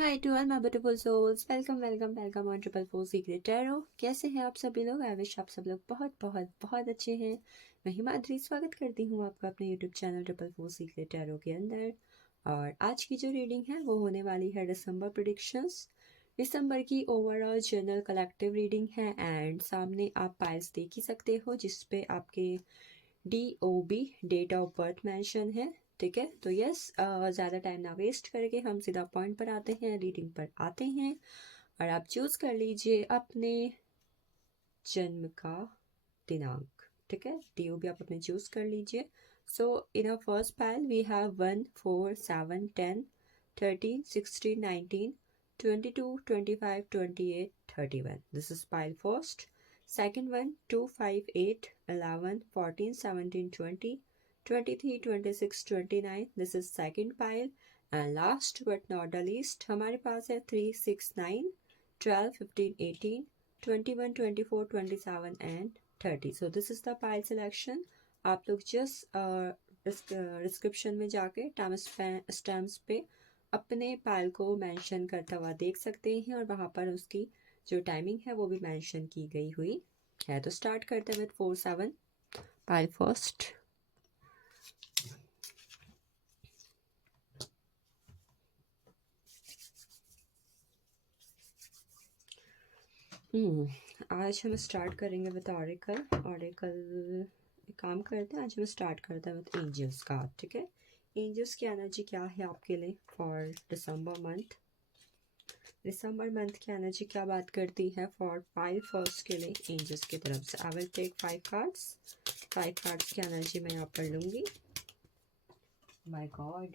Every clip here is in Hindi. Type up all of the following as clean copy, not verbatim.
Hi to all my beautiful souls, welcome on triple four secret tarot. कैसे हैं आप सभी लोग? आई विश आप सब लोग बहुत बहुत बहुत अच्छे हैं। मैं हिमाद्री स्वागत करती हूँ आपका अपने YouTube channel triple four secret tarot के अंदर। और आज की जो रीडिंग है वो होने वाली है दिसंबर प्रेडिक्शंस। दिसंबर की ओवरऑल जनरल कलेक्टिव रीडिंग है एंड सामने आप पाइल्स देख ही सकते हो जिसपे आपके DOB date of birth mention है। ठीक है, तो यस, ज़्यादा टाइम ना वेस्ट करके हम सीधा पॉइंट पर आते हैं, रीडिंग पर आते हैं। और आप चूज कर लीजिए अपने जन्म का दिनांक। ठीक है, DOB आप अपने चूज कर लीजिए। So in a first pile we have 1, 4, 7, 10, 13, 16, 19, 22, 25, 28, 31. This is pile first. Second one 2, 5, 8, 11, 14, 17, 20, 23, 26, 29. This is second pile. And last but not the least हमारे पास है 3, 6, 9, 12, 15, 18, 21, 24, 27 and 30. So this is the pile selection. आप लोग जस्ट डिस्क्रिप्शन में जाके स्टैम्प्स पे अपने पाइल को मेंशन करता हुआ देख सकते हैं और वहाँ पर उसकी जो टाइमिंग है वो भी मेंशन की गई हुई है। तो स्टार्ट करते हैं विद 4, 7 पाइल फर्स्ट। आज हम स्टार्ट करेंगे विद ऑरेकल। एक काम करते हैं, आज हम स्टार्ट करते हैं विद एंजल्स का। ठीक है, एंजल्स की एनर्जी क्या है आपके लिए for December month. December month की एनर्जी क्या बात करती है फॉर पाइल फर्स्ट के लिए एंजल्स की तरफ से। I will take 5 cards. 5 cards की एनर्जी मैं यहाँ पर लूँगी। माय गॉड,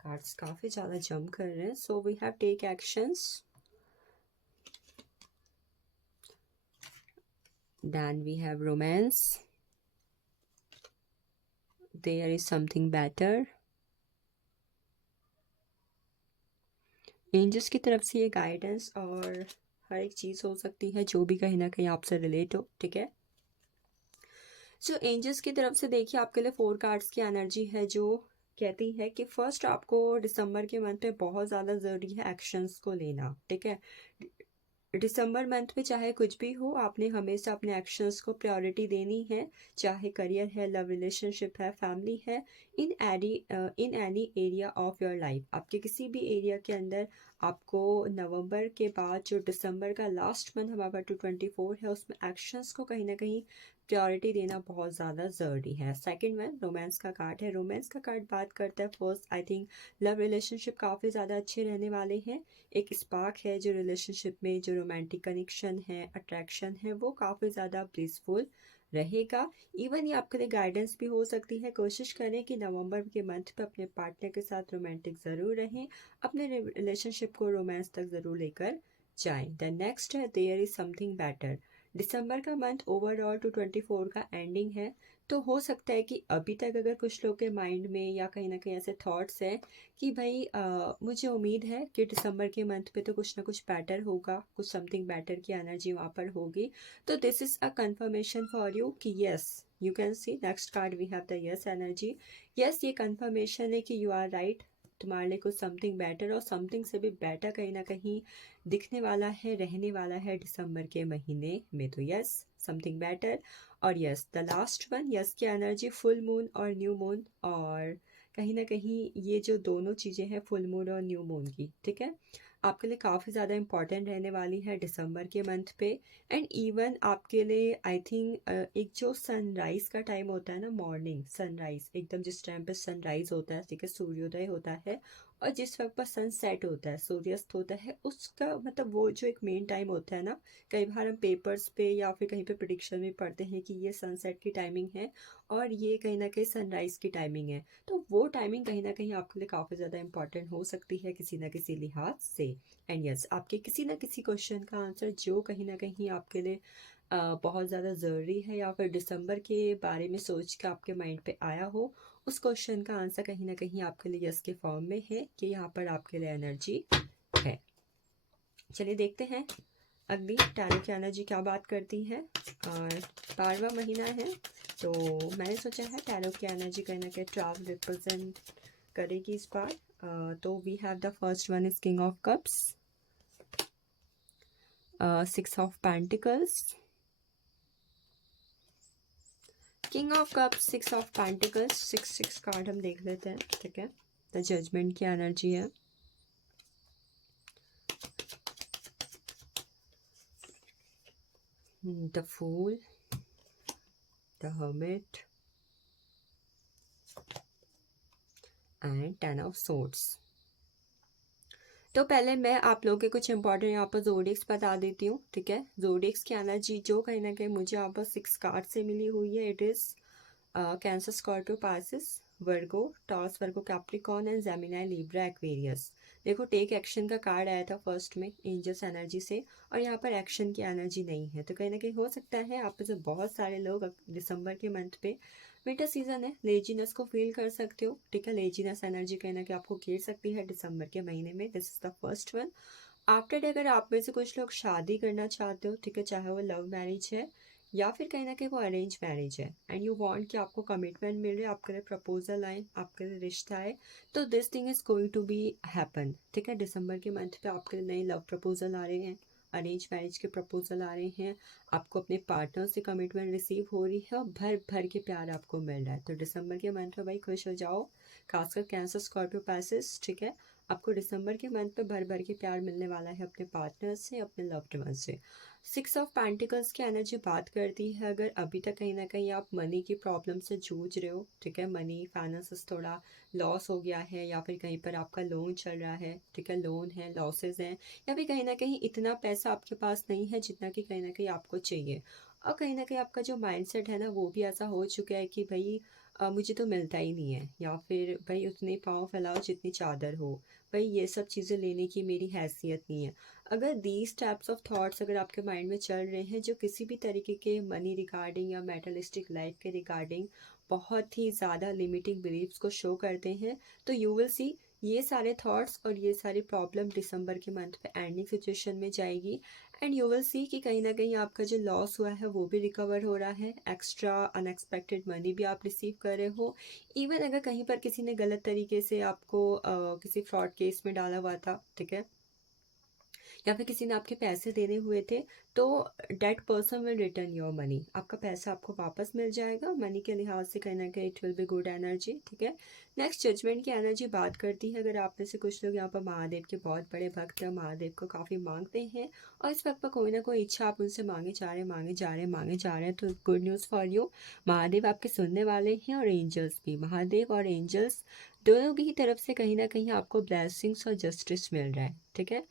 कार्ड्स काफ़ी ज़्यादा जंप कर रहे हैं। So we have take actions, then we have romance, there is something better। Angels की तरफ से ये गाइडेंस और हर एक चीज़ हो सकती है जो भी कहीं ना कहीं आपसे रिलेट हो। ठीक है, सो एंजल्स की तरफ से देखिए आपके लिए 4 कार्ड्स की एनर्जी है जो कहती है कि फर्स्ट आपको दिसंबर के मंथ में बहुत ज़्यादा ज़रूरी है एक्शंस को लेना। ठीक है, दिसंबर मंथ में चाहे कुछ भी हो, आपने हमेशा अपने एक्शंस को प्रायोरिटी देनी है। चाहे करियर है, लव रिलेशनशिप है, फैमिली है, इन any area of your life. आपके किसी भी एरिया के अंदर आपको नवंबर के बाद जो दिसंबर का लास्ट मंथ हमारा 2024 है उसमें एक्शंस को कहीं ना कहीं प्रायोरिटी देना बहुत ज़्यादा ज़रूरी है। सेकंड वन रोमांस का कार्ड है। रोमांस का कार्ड बात करता है first I think love relationship काफ़ी ज़्यादा अच्छे रहने वाले हैं। एक स्पार्क है जो रिलेशनशिप में, जो रोमांटिक कनेक्शन है, अट्रैक्शन है, वो काफ़ी ज़्यादा ब्लिसफुल रहेगा। इवन ये आपके लिए गाइडेंस भी हो सकती है। कोशिश करें कि नवंबर के मंथ पे अपने पार्टनर के साथ रोमांटिक ज़रूर रहें, अपने रिलेशनशिप को रोमांस तक ज़रूर लेकर जाएं। द नेक्स्ट है देयर इज़ समथिंग बेटर। दिसंबर का मंथ ओवरऑल 2024 का एंडिंग है, तो हो सकता है कि अभी तक अगर कुछ लोग के माइंड में या कहीं ना कहीं ऐसे थॉट्स हैं कि भाई मुझे उम्मीद है कि दिसंबर के मंथ पे तो कुछ ना कुछ बेटर होगा, कुछ समथिंग बेटर की एनर्जी वहाँ पर होगी। तो this is a confirmation for you कि yes, you can see next card we have the yes energy. Yes, ये कंफर्मेशन है कि यू आर राइट, तुम्हारे लिए कुछ समथिंग बेटर और समथिंग से भी बेटर कहीं ना कहीं दिखने वाला है, रहने वाला है दिसंबर के महीने में। तो यस, समथिंग बेटर। और yes the last one, yes की एनर्जी फुल मून और न्यू मून। और कहीं ना कहीं ये जो दोनों चीज़ें हैं फुल मून और न्यू मून की, ठीक है, आपके लिए काफ़ी ज़्यादा इंपॉर्टेंट रहने वाली है दिसंबर के मंथ पे। एंड इवन आपके लिए आई थिंक एक जो सनराइज का टाइम होता है ना, मॉर्निंग सनराइज, एकदम जिस टाइम पे सनराइज होता है, ठीक है, सूर्योदय होता है, और जिस वक्त पर सनसेट होता है, सूर्यास्त होता है, उसका मतलब वो जो एक मेन टाइम होता है ना, कई बार हम पेपर्स पे या फिर कहीं पे प्रिडिक्शन में पढ़ते हैं कि ये सनसेट की टाइमिंग है और ये कहीं ना कहीं सनराइज की टाइमिंग है। तो वो टाइमिंग कहीं ना कहीं आपके लिए काफ़ी ज़्यादा इंपॉर्टेंट हो सकती है किसी ना किसी लिहाज से। एंड यस, आपके किसी ना किसी क्वेश्चन का आंसर जो कहीं ना कहीं आपके लिए बहुत ज़्यादा ज़रूरी है या फिर दिसंबर के बारे में सोच के आपके माइंड पे आया हो, उस क्वेश्चन का आंसर कहीं ना कहीं आपके लिए यस के फॉर्म में है कि यहाँ पर आपके लिए एनर्जी है। चलिए देखते हैं अगली टैरो की एनर्जी क्या बात करती है। और 12वां महीना है तो मैंने सोचा है टैरो की एनर्जी कहीं ना कहीं ट्रैवल रिप्रेजेंट करेगी इस बार। तो we have the first one is king of cups, 6 of pentacles, king of cups, 6 of pentacles, 6 card हम देख लेते हैं, ठीक है। द जजमेंट की एनर्जी है, the fool, the hermit and 10 of swords. तो पहले मैं आप लोगों के कुछ इंपॉर्टेंट यहाँ पर जोडिक्स बता देती हूँ, ठीक है। जोडिक्स की एनर्जी जो कहीं ना कहीं मुझे यहाँ पर 6 कार्ड से मिली हुई है, it is cancer, Scorpio, Pisces, Virgo, taurus, Virgo, Capricorn and Gemini, Libra, Aquarius. देखो टेक एक्शन का कार्ड आया था फर्स्ट में एंजल्स एनर्जी से, और यहाँ पर एक्शन की एनर्जी नहीं है। तो कहीं ना कहीं हो सकता है आप में से बहुत सारे लोग दिसंबर के मंथ पे, विंटर सीजन है, लेजीनेस को फील कर सकते हो, ठीक है। लेजीनेस एनर्जी कहीं ना कहीं आपको घेर सकती है दिसंबर के महीने में। This is the first one. After day अगर आप में से कुछ लोग शादी करना चाहते हो, ठीक है, चाहे वो लव मैरिज है या फिर कहीं ना कहीं वो अरेंज मैरिज है, एंड यू वांट कि आपको कमिटमेंट मिल रहा है, आपके लिए प्रपोजल आए, आपके लिए रिश्ता आए, तो this thing is going to be happen, ठीक है। दिसंबर के मंथ पे आपके लिए नए लव प्रपोजल आ रहे हैं, अरेंज मैरिज के प्रपोजल आ रहे हैं, आपको अपने पार्टनर से कमिटमेंट रिसीव हो रही है और भर भर के प्यार आपको मिल रहा है। तो दिसंबर के मंथ में भाई खुश हो जाओ, खासकर कैंसर, स्कॉर्पियो, पाइसेस, ठीक है। आपको दिसंबर के मंथ पे भर भर के प्यार मिलने वाला है अपने पार्टनर से, अपने लव्ड वन से। 6 ऑफ पेंटिकल्स की एनर्जी बात करती है अगर अभी तक कहीं ना कहीं आप मनी की प्रॉब्लम से जूझ रहे हो, ठीक है, मनी फाइनेंस थोड़ा लॉस हो गया है, या फिर कहीं पर आपका लोन चल रहा है, ठीक है, लोन है, लॉसेज हैं, या फिर कहीं ना कहीं इतना पैसा आपके पास नहीं है जितना कि कहीं ना कहीं आपको चाहिए, और कहीं ना कहीं आपका जो माइंडसेट है ना वो भी ऐसा हो चुका है कि भाई मुझे तो मिलता ही नहीं है, या फिर भाई उतने पाँव फैलाओ जितनी चादर हो, भाई ये सब चीज़ें लेने की मेरी हैसियत नहीं है। अगर दीज टाइप्स ऑफ थॉट्स अगर आपके माइंड में चल रहे हैं जो किसी भी तरीके के मनी रिगार्डिंग या मेटलिस्टिक लाइफ के रिगार्डिंग बहुत ही ज़्यादा लिमिटिंग बिलीव्स को शो करते हैं, तो यू विल सी ये सारे थॉट्स और ये सारी प्रॉब्लम दिसंबर के मंथ पे एंडिंग सिचुएशन में जाएगी, एंड यू विल सी कि कहीं ना कहीं आपका जो लॉस हुआ है वो भी रिकवर हो रहा है, एक्स्ट्रा अनएक्सपेक्टेड मनी भी आप रिसीव कर रहे हो। इवन अगर कहीं पर किसी ने गलत तरीके से आपको किसी फ्रॉड केस में डाला हुआ था, ठीक है, या फिर किसी ने आपके पैसे देने हुए थे, तो that person will return your money, आपका पैसा आपको वापस मिल जाएगा। मनी के लिहाज से कहीं ना कहीं it will be good energy, ठीक है। नेक्स्ट जजमेंट की एनर्जी बात करती है अगर आप में से कुछ लोग यहाँ पर महादेव के बहुत बड़े भक्त हैं, महादेव को काफ़ी मांगते हैं, और इस वक्त पर कोई ना कोई इच्छा आप उनसे मांगे जा रहे हैं, मांगे जा रहे हैं, मांगे जा रहे हैं, तो good news for you, Mahadev आपके सुनने वाले हैं, और एंजल्स भी, महादेव और एंजल्स दोनों की तरफ से कहीं ना कहीं आपको ब्लेसिंग्स और जस्टिस मिल रहा है, ठीक है।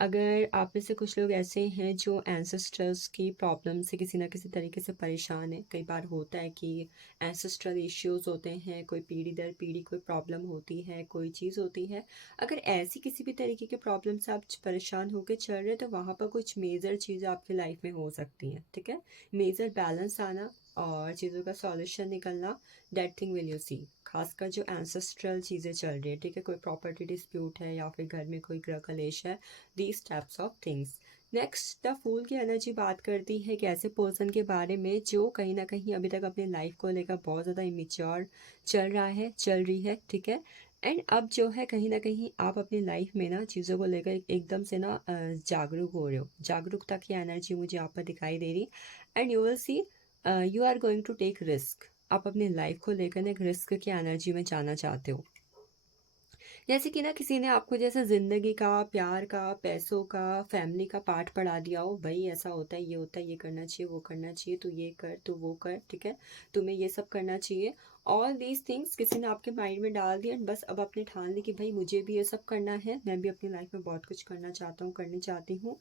अगर आप में से कुछ लोग ऐसे हैं जो एंसेस्टर्स की प्रॉब्लम से किसी ना किसी तरीके से परेशान है, कई बार होता है कि एंसेस्ट्रल इश्यूज होते हैं, कोई पीढ़ी दर पीढ़ी कोई प्रॉब्लम होती है, कोई चीज़ होती है, अगर ऐसी किसी भी तरीके की प्रॉब्लम से आप परेशान होकर चल रहे हैं तो वहाँ पर कुछ मेजर चीज़ें आपकी लाइफ में हो सकती हैं, ठीक है। मेजर बैलेंस आना और चीज़ों का सॉल्यूशन निकलना, that thing will you see, खासकर जो एंसेस्ट्रल चीज़ें चल रही है, ठीक है, कोई प्रॉपर्टी डिस्प्यूट है या फिर घर में कोई ग्रह कलेश है, these types of things। Next the fool की एनर्जी बात करती है एक ऐसे पर्सन के बारे में जो कहीं ना कहीं अभी तक अपनी लाइफ को लेकर बहुत ज़्यादा इमेच्योर चल रहा है, चल रही है, ठीक है। एंड अब जो है कहीं ना कहीं आप अपनी लाइफ में ना चीज़ों को लेकर एकदम से ना जागरूक हो रहे हो, जागरूकता की एनर्जी मुझे आप पर दिखाई दे रही, and you will see you are going to take risk, आप अपनी लाइफ को लेकर एक रिस्क की एनर्जी में जाना चाहते हो, जैसे कि ना किसी ने आपको जैसे ज़िंदगी का, प्यार का, पैसों का, फैमिली का पार्ट पढ़ा दिया हो, भाई ऐसा होता है, ये होता है, ये करना चाहिए, वो करना चाहिए, तू ये कर, तू वो कर, ठीक है, तुम्हें ये सब करना चाहिए, ऑल दीज थिंग्स किसी ने आपके माइंड में डाल दिया, बस अब आपने ठान ली कि भाई मुझे भी ये सब करना है, मैं भी अपनी लाइफ में बहुत कुछ करना चाहता हूँ, करनी चाहती हूँ।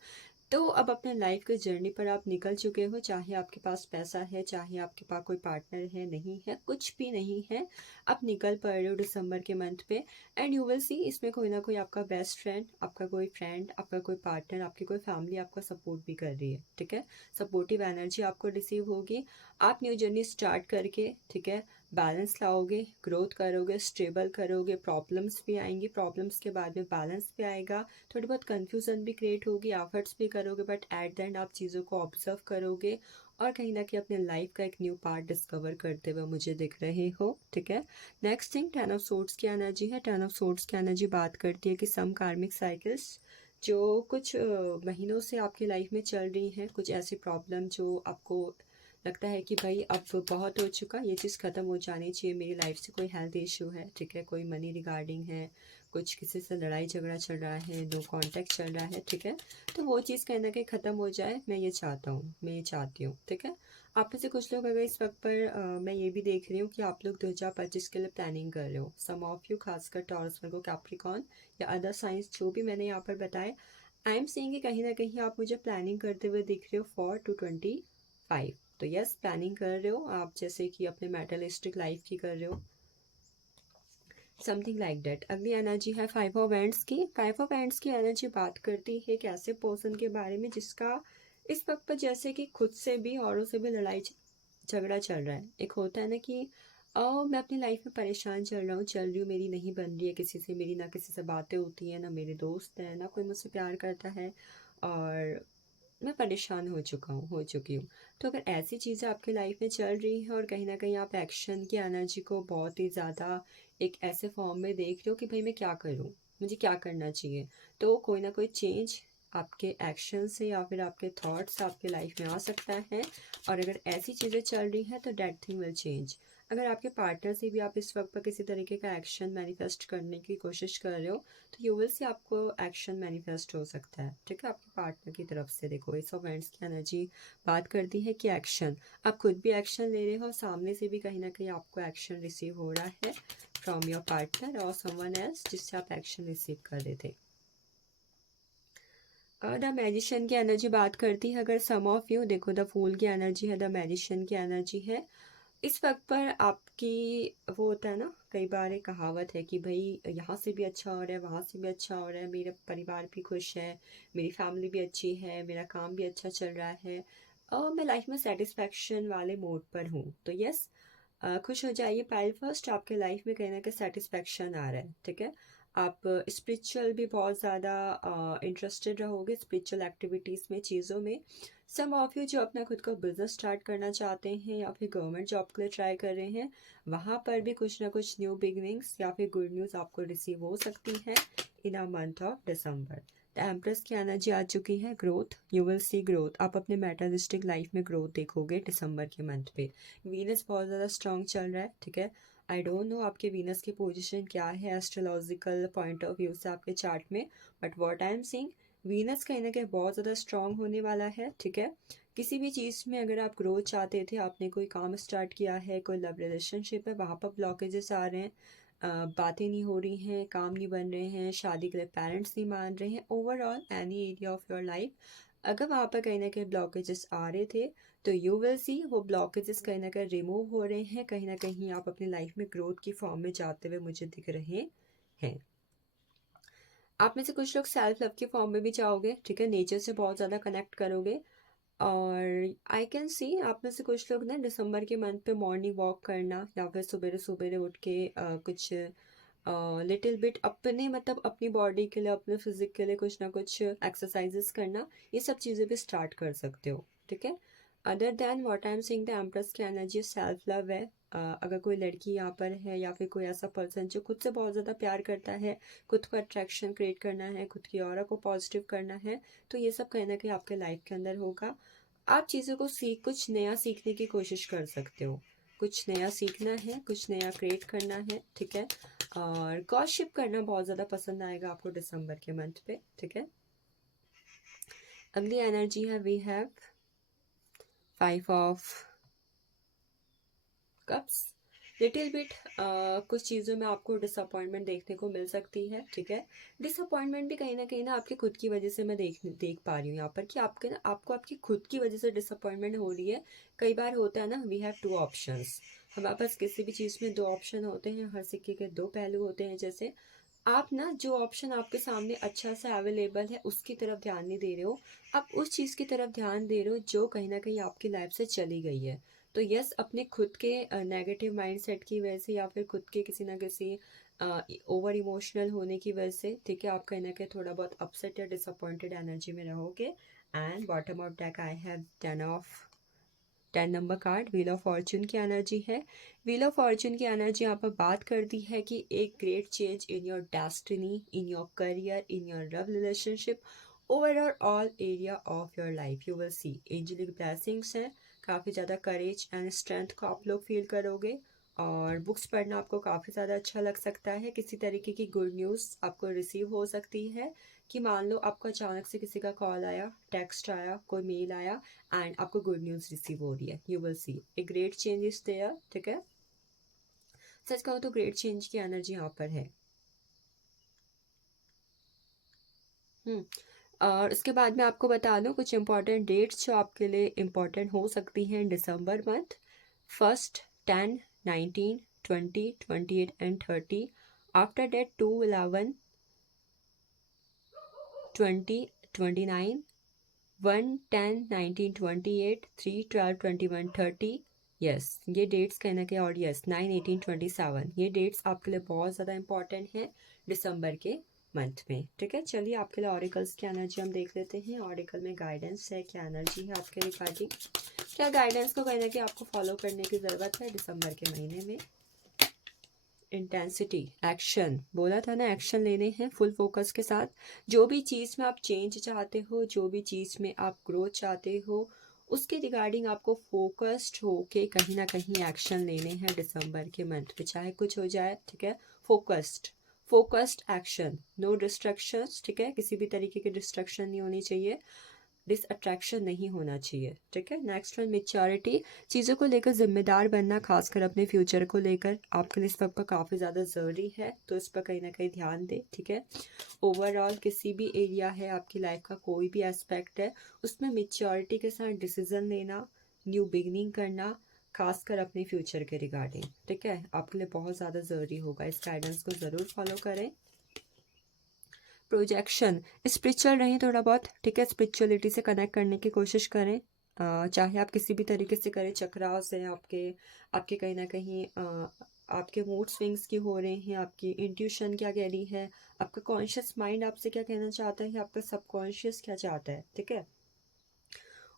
तो अब अपने लाइफ के जर्नी पर आप निकल चुके हो, चाहे आपके पास पैसा है, चाहे आपके पास कोई पार्टनर है, नहीं है, कुछ भी नहीं है, आप निकल पड़ रहे हो दिसंबर के मंथ पे, एंड यू विल सी इसमें कोई ना कोई आपका बेस्ट फ्रेंड, आपका कोई फ्रेंड, आपका कोई पार्टनर, आपकी कोई फैमिली आपका सपोर्ट भी कर रही है, ठीक है। सपोर्टिव एनर्जी आपको रिसीव होगी, आप न्यू जर्नी स्टार्ट करके, ठीक है, बैलेंस लाओगे, ग्रोथ करोगे, स्टेबल करोगे, प्रॉब्लम्स भी आएंगी, प्रॉब्लम्स के बाद में बैलेंस भी आएगा, थोड़ी बहुत कन्फ्यूजन भी क्रिएट होगी, एफर्ट्स भी करोगे, बट एट द एंड आप चीज़ों को ऑब्जर्व करोगे और कहीं ना कहीं अपने लाइफ का एक न्यू पार्ट डिस्कवर करते हुए मुझे दिख रहे हो, ठीक है। नेक्स्ट थिंग, 10 ऑफ सोर्ड्स की एनर्जी है। 10 ऑफ सोर्ड्स की एनर्जी बात करती है कि सम कार्मिक साइकिल्स जो कुछ महीनों से आपकी लाइफ में चल रही हैं, कुछ ऐसी प्रॉब्लम जो आपको लगता है कि भाई अब बहुत हो चुका, ये चीज़ ख़त्म हो जानी चाहिए मेरी लाइफ से, कोई हेल्थ इशू है, ठीक है, कोई मनी रिगार्डिंग है, कुछ किसी से लड़ाई झगड़ा चल रहा है, नो कांटेक्ट चल रहा है, ठीक है, तो वो चीज़ कहीं ना कहीं ख़त्म हो जाए, मैं ये चाहता हूँ, मैं ये चाहती हूँ, ठीक है। आप में से कुछ लोग अगर इस वक्त पर मैं ये भी देख रही हूँ कि आप लोग 2025 के लिए प्लानिंग कर रहे हो। सम ऑफ यू, खासकर टॉरस, वर्गो, कैप्रिकॉर्न या अदर साइंस जो भी मैंने यहाँ पर बताए, आई एम सीइंग कि कहीं ना कहीं आप मुझे प्लानिंग करते हुए दिख रहे हो फॉर 225। तो यस, प्लानिंग कर रहे हो आप, जैसे कि अपने मेटलिस्टिक लाइफ की कर रहे हो, समथिंग लाइक दैट। अगली एनर्जी है 5 ऑफ एंड्स की। 5 ऑफ एंड्स की एनर्जी बात करती है एक ऐसे पर्सन के बारे में जिसका इस वक्त पर जैसे कि खुद से भी औरों से भी लड़ाई झगड़ा चल रहा है। एक होता है ना कि मैं अपनी लाइफ में परेशान चल रही हूँ, मेरी नहीं बन रही है किसी से, मेरी ना किसी से बातें होती हैं, ना मेरे दोस्त हैं, ना कोई मुझसे प्यार करता है, और मैं परेशान हो चुकी हूँ। तो अगर ऐसी चीज़ें आपकी लाइफ में चल रही हैं और कहीं ना कहीं आप एक्शन की एनर्जी को बहुत ही ज़्यादा एक ऐसे फॉर्म में देख रहे हो कि भाई मैं क्या करूँ, मुझे क्या करना चाहिए, तो कोई ना कोई चेंज आपके एक्शन से या फिर आपके थॉट्स से आपके लाइफ में आ सकता है। और अगर ऐसी चीज़ें चल रही हैं तो डेट थिंग विल चेंज। अगर आपके पार्टनर से भी आप इस वक्त पर किसी तरीके का एक्शन मैनिफेस्ट करने की कोशिश कर रहे हो, तो यू विल से आपको एक्शन मैनिफेस्ट हो सकता है, ठीक है, आपके पार्टनर की तरफ से। देखो, इस ऑफ एंड्स की एनर्जी बात करती है कि एक्शन, आप खुद भी एक्शन ले रहे हो और सामने से भी कहीं ना कहीं आपको एक्शन रिसीव हो रहा है फ्रॉम योर पार्टनर और समवन एल्स जिससे आप एक्शन रिसीव कर रहे थे। द मैजिशियन की एनर्जी बात करती है, अगर सम ऑफ यू, देखो द फूल की एनर्जी है, द मैजिशियन की एनर्जी है। इस वक्त पर आपकी, वो होता है ना, कई बार एक कहावत है कि भाई यहाँ से भी अच्छा हो रहा है, वहाँ से भी अच्छा हो रहा है, मेरा परिवार भी खुश है, मेरी फैमिली भी अच्छी है, मेरा काम भी अच्छा चल रहा है, और मैं लाइफ में सेटिस्फैक्शन वाले मोड पर हूँ। तो यस, खुश हो जाइए। पहले फर्स्ट आपके लाइफ में कहीं ना कहीं सेटिस्फैक्शन आ रहा है, ठीक है। आप स्पिरिचुअल भी बहुत ज़्यादा इंटरेस्टेड रहोगे स्पिरिचुअल एक्टिविटीज़ में, चीज़ों में। सम ऑफ यू जो अपना खुद का बिजनेस स्टार्ट करना चाहते हैं या फिर गवर्नमेंट जॉब के लिए ट्राई कर रहे हैं, वहाँ पर भी कुछ ना कुछ न्यू बिगनिंग्स या फिर गुड न्यूज़ आपको रिसीव हो सकती है in a month of December. The empress की एनर्जी आ चुकी है, growth, you will see growth, आप अपने मेटरिस्टिक लाइफ में ग्रोथ देखोगे दिसंबर के मंथ पे। वीनस बहुत ज़्यादा स्ट्रॉन्ग चल रहा है, ठीक है। आई डोंट नो आपके वीनस की पोजीशन क्या है एस्ट्रोलॉजिकल पॉइंट ऑफ व्यू से आपके चार्ट में, but what I am seeing, Venus कहीं ना कहीं बहुत ज़्यादा स्ट्रॉन्ग होने वाला है, ठीक है। किसी भी चीज़ में अगर आप ग्रोथ चाहते थे, आपने कोई काम स्टार्ट किया है, कोई लव रिलेशनशिप है, वहाँ पर ब्लॉकेजेस आ रहे हैं, बातें नहीं हो रही हैं, काम नहीं बन रहे हैं, शादी के लिए पेरेंट्स नहीं मान रहे हैं, overall any area of your life अगर वहाँ पर कहीं ना कहीं ब्लॉकेजेस आ रहे थे, तो यू विल सी वो ब्लॉकेजेस कहीं ना कहीं रिमूव हो रहे हैं, कहीं ना कहीं आप अपनी लाइफ में ग्रोथ की फॉर्म में जाते हुए मुझे दिख रहे हैं। आप में से कुछ लोग सेल्फ लव के फॉर्म में भी जाओगे, ठीक है, नेचर से बहुत ज़्यादा कनेक्ट करोगे। और आई कैन सी आप में से कुछ लोग ना दिसंबर के मंथ पे मॉर्निंग वॉक करना या फिर सुबह सुबह उठ के कुछ लिटिल बिट अपने, मतलब अपनी बॉडी के लिए, अपने फिजिक के लिए कुछ ना कुछ एक्सरसाइजेस करना, ये सब चीज़ें भी स्टार्ट कर सकते हो, ठीक है। Other than what I am seeing, the empress की एनर्जी सेल्फ लव है। अगर कोई लड़की यहाँ पर है या फिर कोई ऐसा पर्सन जो खुद से बहुत ज़्यादा प्यार करता है, खुद को अट्रैक्शन क्रिएट करना है, खुद की ऑरा को पॉजिटिव करना है, तो ये सब कहीं ना कहीं आपके लाइफ के अंदर होगा। आप चीज़ों को कुछ नया सीखने की कोशिश कर सकते हो, कुछ नया सीखना है, कुछ नया क्रिएट करना है, ठीक है। और गॉसिप करना बहुत ज़्यादा पसंद आएगा आपको दिसंबर के मंथ पे, ठीक है। अगली एनर्जी है, we have 5 of cups. Little bit कुछ चीज़ों में आपको डिसअपॉइंटमेंट देखने को मिल सकती है, ठीक है। डिसअपॉइंटमेंट भी कहीं ना आपकी खुद की वजह से मैं देख पा रही हूँ यहाँ पर कि आपके ना, आपको आपकी खुद की वजह से डिसअपॉइंटमेंट हो रही है। कई बार होता है ना, वी हैव 2 ऑप्शंस, हमारे पास किसी भी चीज़ में 2 ऑप्शन होते हैं, हर सिक्के के 2 पहलू होते हैं। जैसे आप ना जो ऑप्शन आपके सामने अच्छा सा अवेलेबल है उसकी तरफ ध्यान नहीं दे रहे हो, आप उस चीज़ की तरफ ध्यान दे रहे हो जो कहीं ना कहीं आपकी लाइफ से चली गई है। तो यस, अपने खुद के नेगेटिव माइंडसेट की वजह से या फिर खुद के किसी ना किसी ओवर इमोशनल होने की वजह से, ठीक है, आप कहीं ना कहीं थोड़ा बहुत अपसेट या डिसअपॉइंटेड एनर्जी में रहोगे। And bottom of deck I have 10 of 10 number card wheel of fortune की एनर्जी है। व्हील ऑफ फॉर्चून की एनर्जी यहाँ पर बात करती है कि एक great change in your destiny, in your career, in your love relationship, overall all area of your life you will see angelic blessings हैं। काफ़ी ज़्यादा करेज एंड स्ट्रेंथ को आप लोग फील करोगे और बुक्स पढ़ना आपको काफ़ी ज़्यादा अच्छा लग सकता है। किसी तरीके की गुड न्यूज़ आपको रिसीव हो सकती है कि मान लो आपको अचानक से किसी का कॉल आया, टेक्स्ट आया, कोई मेल आया एंड आपको गुड न्यूज़ रिसीव हो रही है। You will see a great change is there, ठीक है। सच कहूँ तो ग्रेट चेंज की एनर्जी यहाँ पर है। और उसके बाद में आपको बता दूँ कुछ इंपॉर्टेंट डेट्स जो आपके लिए इम्पॉर्टेंट हो सकती हैं दिसंबर month. 1, 10, 19, 20, 28 and 30। After date 2, 11, 20, 29, 1, 10, 19, 28, 3, 12, 21, 30। Yes, ये डेट्स कहना के और यस 9, 18, 27 ये डेट्स आपके लिए बहुत ज़्यादा इंपॉर्टेंट हैं दिसंबर के मंथ में, ठीक है। चलिए आपके लिए ऑरिकल्स की एनर्जी हम देख लेते हैं। ऑरिकल में गाइडेंस है, क्या एनर्जी है आपके रिगार्डिंग, क्या गाइडेंस को कहना कि आपको फॉलो करने की ज़रूरत है दिसंबर के महीने में। इंटेंसिटी, एक्शन, बोला था ना एक्शन लेने हैं फुल फोकस के साथ। जो भी चीज़ में आप चेंज चाहते हो, जो भी चीज़ में आप ग्रोथ चाहते हो, उसके रिगार्डिंग आपको फोकस्ड होके कहीं ना कहीं एक्शन लेने हैं दिसंबर के मंथ में, चाहे कुछ हो जाए, ठीक है। फोकस्ड एक्शन, नो डिस्ट्रैक्शंस, ठीक है। किसी भी तरीके की डिस्ट्रैक्शन नहीं होनी चाहिए, डिसअट्रैक्शन नहीं होना चाहिए, ठीक है। नेक्स्ट वन मैच्योरिटी, चीज़ों को लेकर जिम्मेदार बनना, खासकर अपने फ्यूचर को लेकर आपके लिए इस वक्त पर काफ़ी ज़्यादा ज़रूरी है, तो इस पर कहीं ना कहीं ध्यान दें, ठीक है। ओवरऑल किसी भी एरिया है आपकी लाइफ का, कोई भी एस्पेक्ट है, उसमें मैच्योरिटी के साथ डिसीजन लेना, न्यू बिगनिंग करना, खासकर अपने फ्यूचर के रिगार्डिंग, ठीक है, आपके लिए बहुत ज़्यादा ज़रूरी होगा। इस गाइडेंस को ज़रूर फॉलो करें। प्रोजेक्शन, स्पिरिचुअल रहें थोड़ा बहुत, ठीक है। स्पिरिचुअलिटी से कनेक्ट करने की कोशिश करें, चाहे आप किसी भी तरीके से करें। चक्रास हैं आपके आपके कहीं ना कहीं आपके मूड स्विंग्स की हो रहे हैं, आपकी इंट्यूशन क्या कह रही है, आपका कॉन्शियस माइंड आपसे क्या कहना चाहता है, आपका सबकॉन्शियस क्या चाहता है, ठीक है।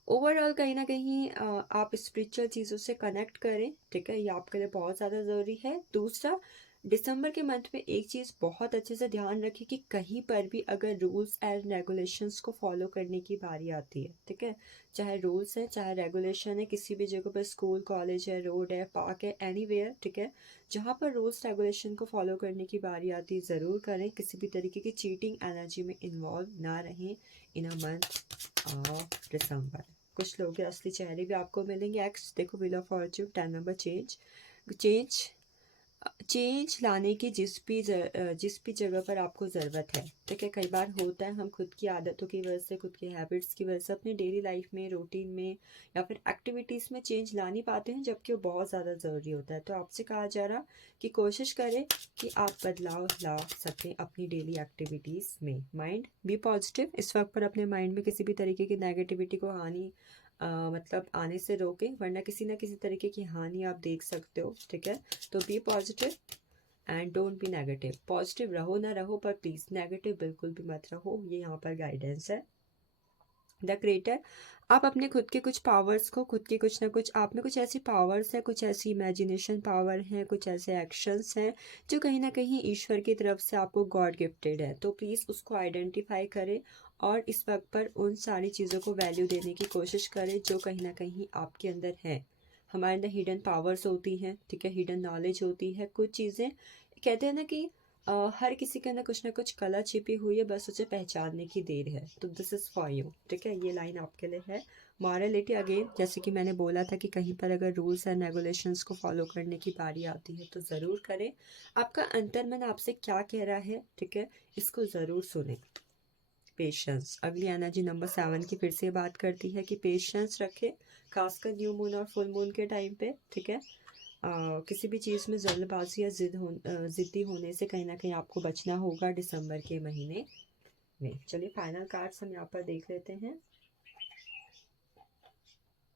ओवरऑल कहीं ना कहीं आप स्पिरिचुअल चीज़ों से कनेक्ट करें, ठीक है, ये आपके लिए बहुत ज़्यादा ज़रूरी है। दूसरा, दिसंबर के मंथ में एक चीज़ बहुत अच्छे से ध्यान रखें कि कहीं पर भी अगर रूल्स एंड रेगुलेशंस को फॉलो करने की बारी आती है, ठीक है, चाहे रूल्स है चाहे रेगुलेशन है, किसी भी जगह पर स्कूल, कॉलेज है, रोड है, पार्क है, एनीवेयर, ठीक है, जहाँ पर रूल्स रेगुलेशन को फॉलो करने की बारी आती है ज़रूर करें। किसी भी तरीके की चीटिंग एनर्जी में इन्वॉल्व ना रहें इन अ मंथ ऑफ दिसंबर। कुछ लोगों के असली चेहरे भी आपको मिलेंगे। एक्स देखो, wheel of Fortune, 10 number, change change लाने की जिस भी जगह पर आपको ज़रूरत है, ठीक है। कई बार होता है हम खुद की आदतों की वजह से, खुद की हैबिट्स की वजह से अपनी डेली लाइफ में, रूटीन में या फिर एक्टिविटीज़ में चेंज ला नहीं पाते हैं, जबकि वो बहुत ज़्यादा ज़रूरी होता है। तो आपसे कहा जा रहा कि कोशिश करें कि आप बदलाव ला सकें अपनी डेली एक्टिविटीज़ में। माइंड बी पॉजिटिव, इस वक्त पर अपने माइंड में किसी भी तरीके की नेगेटिविटी को मतलब आने से रोके, वरना किसी ना किसी तरीके की हानि आप देख सकते हो, ठीक है। तो be positive and don't be negative. Positive रहो ना रहो, पर प्लीज़ नेगेटिव बिल्कुल भी मत रहो, ये यहाँ पर गाइडेंस है। द क्रिएटर, आप अपने खुद के कुछ पावर्स को, खुद के कुछ ना कुछ आप में कुछ ऐसी पावर्स है, कुछ ऐसी इमेजिनेशन पावर है, कुछ ऐसे एक्शंस हैं जो कहीं ना कहीं ईश्वर की तरफ से आपको गॉड गिफ्टेड है। तो प्लीज़ उसको आइडेंटिफाई करें और इस वक्त पर उन सारी चीज़ों को वैल्यू देने की कोशिश करें जो कहीं ना कहीं आपके अंदर है। हमारे अंदर हिडन पावर्स होती हैं, ठीक है, हिडन नॉलेज होती है। कुछ चीज़ें कहते हैं ना कि हर किसी के अंदर कुछ ना कुछ कला छिपी हुई है, बस उसे पहचानने की देर है। तो दिस इज़ फॉर यू, ठीक है, ये लाइन आपके लिए है। मॉरलिटी, अगेन जैसे कि मैंने बोला था कि कहीं पर अगर रूल्स एंड रेगुलेशंस को फॉलो करने की बारी आती है तो ज़रूर करें। आपका अंतर्मन आपसे क्या कह रहा है, ठीक है, इसको ज़रूर सुने। पेशेंस, अगली एनर्जी नंबर 7 की फिर से बात करती है कि पेशेंस रखें, खासकर न्यू मून और फुल मून के टाइम पे, ठीक है। किसी भी चीज़ में जल्दबाजी या ज़िद्दी होने से कहीं ना कहीं आपको बचना होगा दिसंबर के महीने में। चलिए फाइनल कार्ड्स हम यहाँ पर देख लेते हैं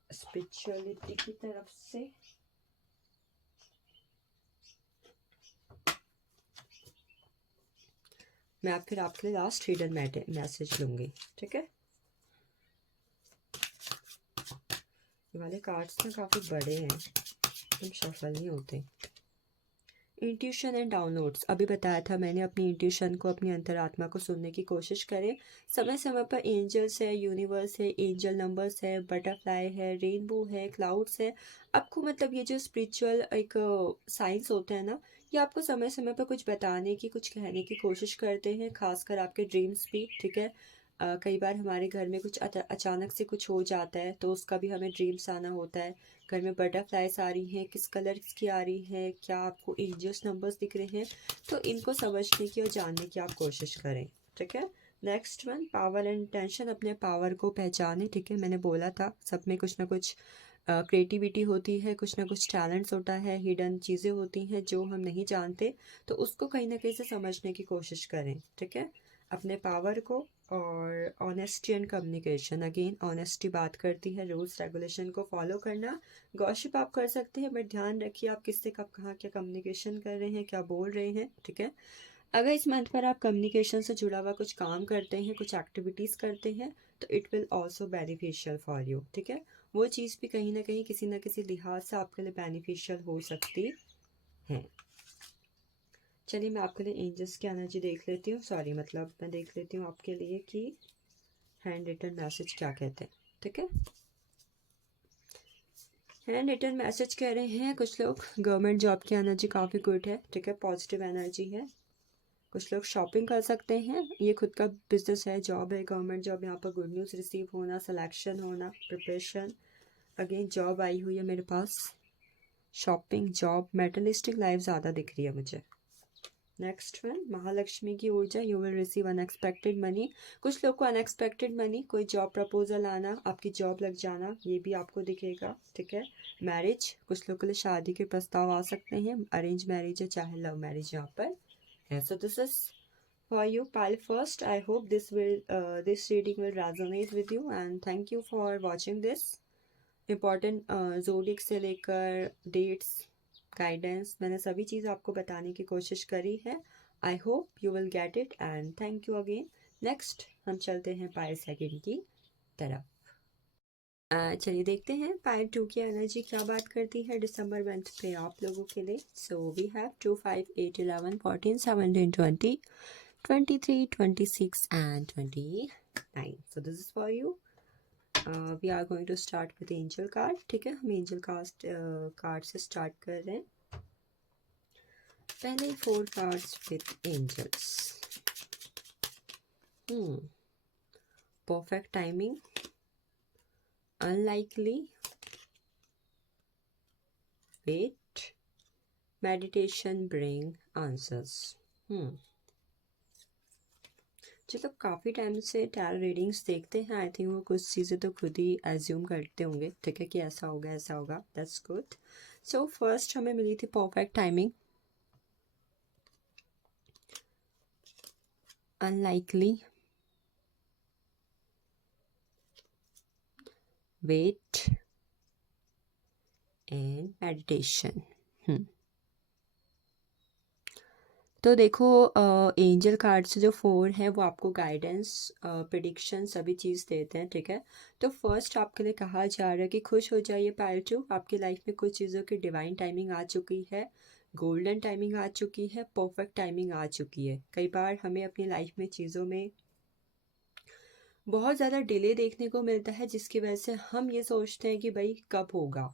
स्पिरिचुअलिटी की तरफ से। मैं आप फिर आपके लिए लास्ट हिडन मैसेज लूँगी, ठीक है। ये वाले कार्ड्स ना काफ़ी बड़े हैं, हम शफल नहीं होते। इंट्यूशन एंड डाउनलोड्स, अभी बताया था मैंने, अपनी इंट्यूशन को, अपनी अंतरात्मा को सुनने की कोशिश करें। समय समय पर एंजल्स है, यूनिवर्स है, एंजल नंबर्स है, बटरफ्लाई है, रेनबो है, क्लाउड्स है। आपको मतलब ये जो स्पिरिचुअल एक साइंस होता है ना, ये आपको समय समय पर कुछ बताने की, कुछ कहने की कोशिश करते हैं, खासकर आपके ड्रीम्स भी, ठीक है। कई बार हमारे घर में कुछ अचानक से कुछ हो जाता है तो उसका भी हमें ड्रीम्स आना होता है। घर में बटरफ्लाइज आ रही हैं, किस कलर की आ रही हैं, क्या आपको एंजल्स नंबर्स दिख रहे हैं, तो इनको समझने की और जानने की आप कोशिश करें, ठीक है। Next one, power and intention, अपने पावर को पहचाने, ठीक है। मैंने बोला था सब में कुछ ना कुछ क्रिएटिविटी होती है, कुछ ना कुछ टैलेंट्स होता है, हिडन चीज़ें होती हैं जो हम नहीं जानते, तो उसको कहीं ना कहीं से समझने की कोशिश करें, ठीक है, अपने पावर को। और honesty and communication, again honesty बात करती है रूल्स रेगुलेशन को फॉलो करना। गॉसिप आप कर सकते हैं बट ध्यान रखिए आप किससे कब कहाँ क्या कम्युनिकेशन कर रहे हैं, क्या बोल रहे हैं, ठीक है। अगर इस मंथ पर आप कम्युनिकेशन से जुड़ा हुआ कुछ काम करते हैं, कुछ एक्टिविटीज़ करते हैं, तो it will also beneficial for you, ठीक है। वो चीज़ भी कहीं ना किसी लिहाज से आपके लिए बेनिफिशियल हो सकती है। चलिए मैं आपके लिए एंजल्स की एनर्जी देख लेती हूँ, सॉरी मतलब मैं देख लेती हूँ आपके लिए कि हैंड रिटन मैसेज क्या कहते हैं, ठीक है। हैंड रिटन मैसेज कह रहे हैं कुछ लोग गवर्नमेंट जॉब की एनर्जी काफ़ी गुड है, ठीक है, पॉजिटिव एनर्जी है। कुछ लोग शॉपिंग कर सकते हैं, ये खुद का बिजनेस है, जॉब है, गवर्नमेंट जॉब, यहाँ पर गुड न्यूज़ रिसीव होना, सिलेक्शन होना, प्रिपरेशन। अगेन जॉब आई हुई है मेरे पास, शॉपिंग, जॉब, मेटलिस्टिक लाइफ ज़्यादा दिख रही है मुझे। नेक्स्ट वन, महालक्ष्मी की ऊर्जा, you will receive unexpected money, कुछ लोग को अनएक्सपेक्टेड मनी, कोई जॉब प्रपोजल आना, आपकी जॉब लग जाना, ये भी आपको दिखेगा, ठीक है। मैरिज, कुछ लोग के लिए शादी के प्रस्ताव आ सकते हैं, अरेंज मैरिज है चाहे लव मैरिज यहाँ पर है। सो this is for you pile first, I hope this reading will resonate with you and thank you for watching this. Important जोडिक से लेकर डेट्स, गाइडेंस, मैंने सभी चीज़ आपको बताने की कोशिश करी है। I hope you will get it and thank you again. Next हम चलते हैं पायल सेकंड की तरफ। चलिए देखते हैं पायल टू की एनर्जी क्या बात करती है दिसंबर मंथ पे आप लोगों के लिए। So we have 2, 5, 8, 11, 14, 17, 20, 23, 26 and 29। So this is for you. We are going to start with angel card, ठीक है। हम एंजल कार्ड से स्टार्ट कर रहे हैं। पहले 4 cards with angels. Perfect timing, unlikely, wait, meditation bring answers. चलो काफ़ी टाइम से टैरो रीडिंग्स देखते हैं, आई थिंक वो कुछ चीज़ें तो खुद ही एज्यूम करते होंगे, ठीक है, कि ऐसा होगा ऐसा होगा, दैट्स गुड। सो फर्स्ट हमें मिली थी perfect timing, unlikely, wait and meditation. तो देखो एंजल कार्ड से जो 4 है वो आपको गाइडेंस, प्रिडिक्शन सभी चीज़ देते हैं, ठीक है। तो फर्स्ट आपके लिए कहा जा रहा है कि खुश हो जाइए पायल टू, आपकी लाइफ में कुछ चीज़ों की डिवाइन टाइमिंग आ चुकी है, गोल्डन टाइमिंग आ चुकी है, परफेक्ट टाइमिंग आ चुकी है। कई बार हमें अपनी लाइफ में चीज़ों में बहुत ज़्यादा डिले देखने को मिलता है जिसकी वजह से हम ये सोचते हैं कि भाई कब होगा,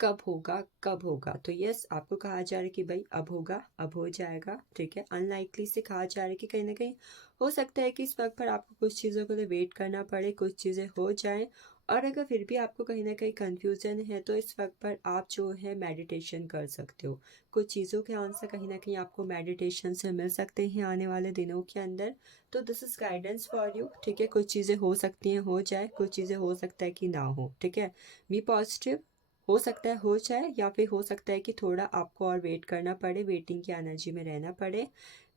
कब होगा, कब होगा। तो यस आपको कहा जा रहा है कि भाई अब होगा, अब हो जाएगा, ठीक है। अनलाइकली से कहा जा रहा है कि कहीं ना कहीं हो सकता है कि इस वक्त पर आपको कुछ चीज़ों के लिए वेट करना पड़े, कुछ चीज़ें हो जाएं। और अगर फिर भी आपको कहीं ना कहीं कंफ्यूजन है तो इस वक्त पर आप जो है मेडिटेशन कर सकते हो। कुछ चीज़ों के आंसर कहीं ना कहीं आपको मेडिटेशन से मिल सकते हैं आने वाले दिनों के अंदर। तो this is guidance for you, ठीक है। कुछ चीज़ें हो सकती हैं हो जाए, कुछ चीज़ें हो सकता है कि ना हो, ठीक है। बी पॉजिटिव, हो सकता है हो जाए या फिर हो सकता है कि थोड़ा आपको और वेट करना पड़े, वेटिंग की एनर्जी में रहना पड़े।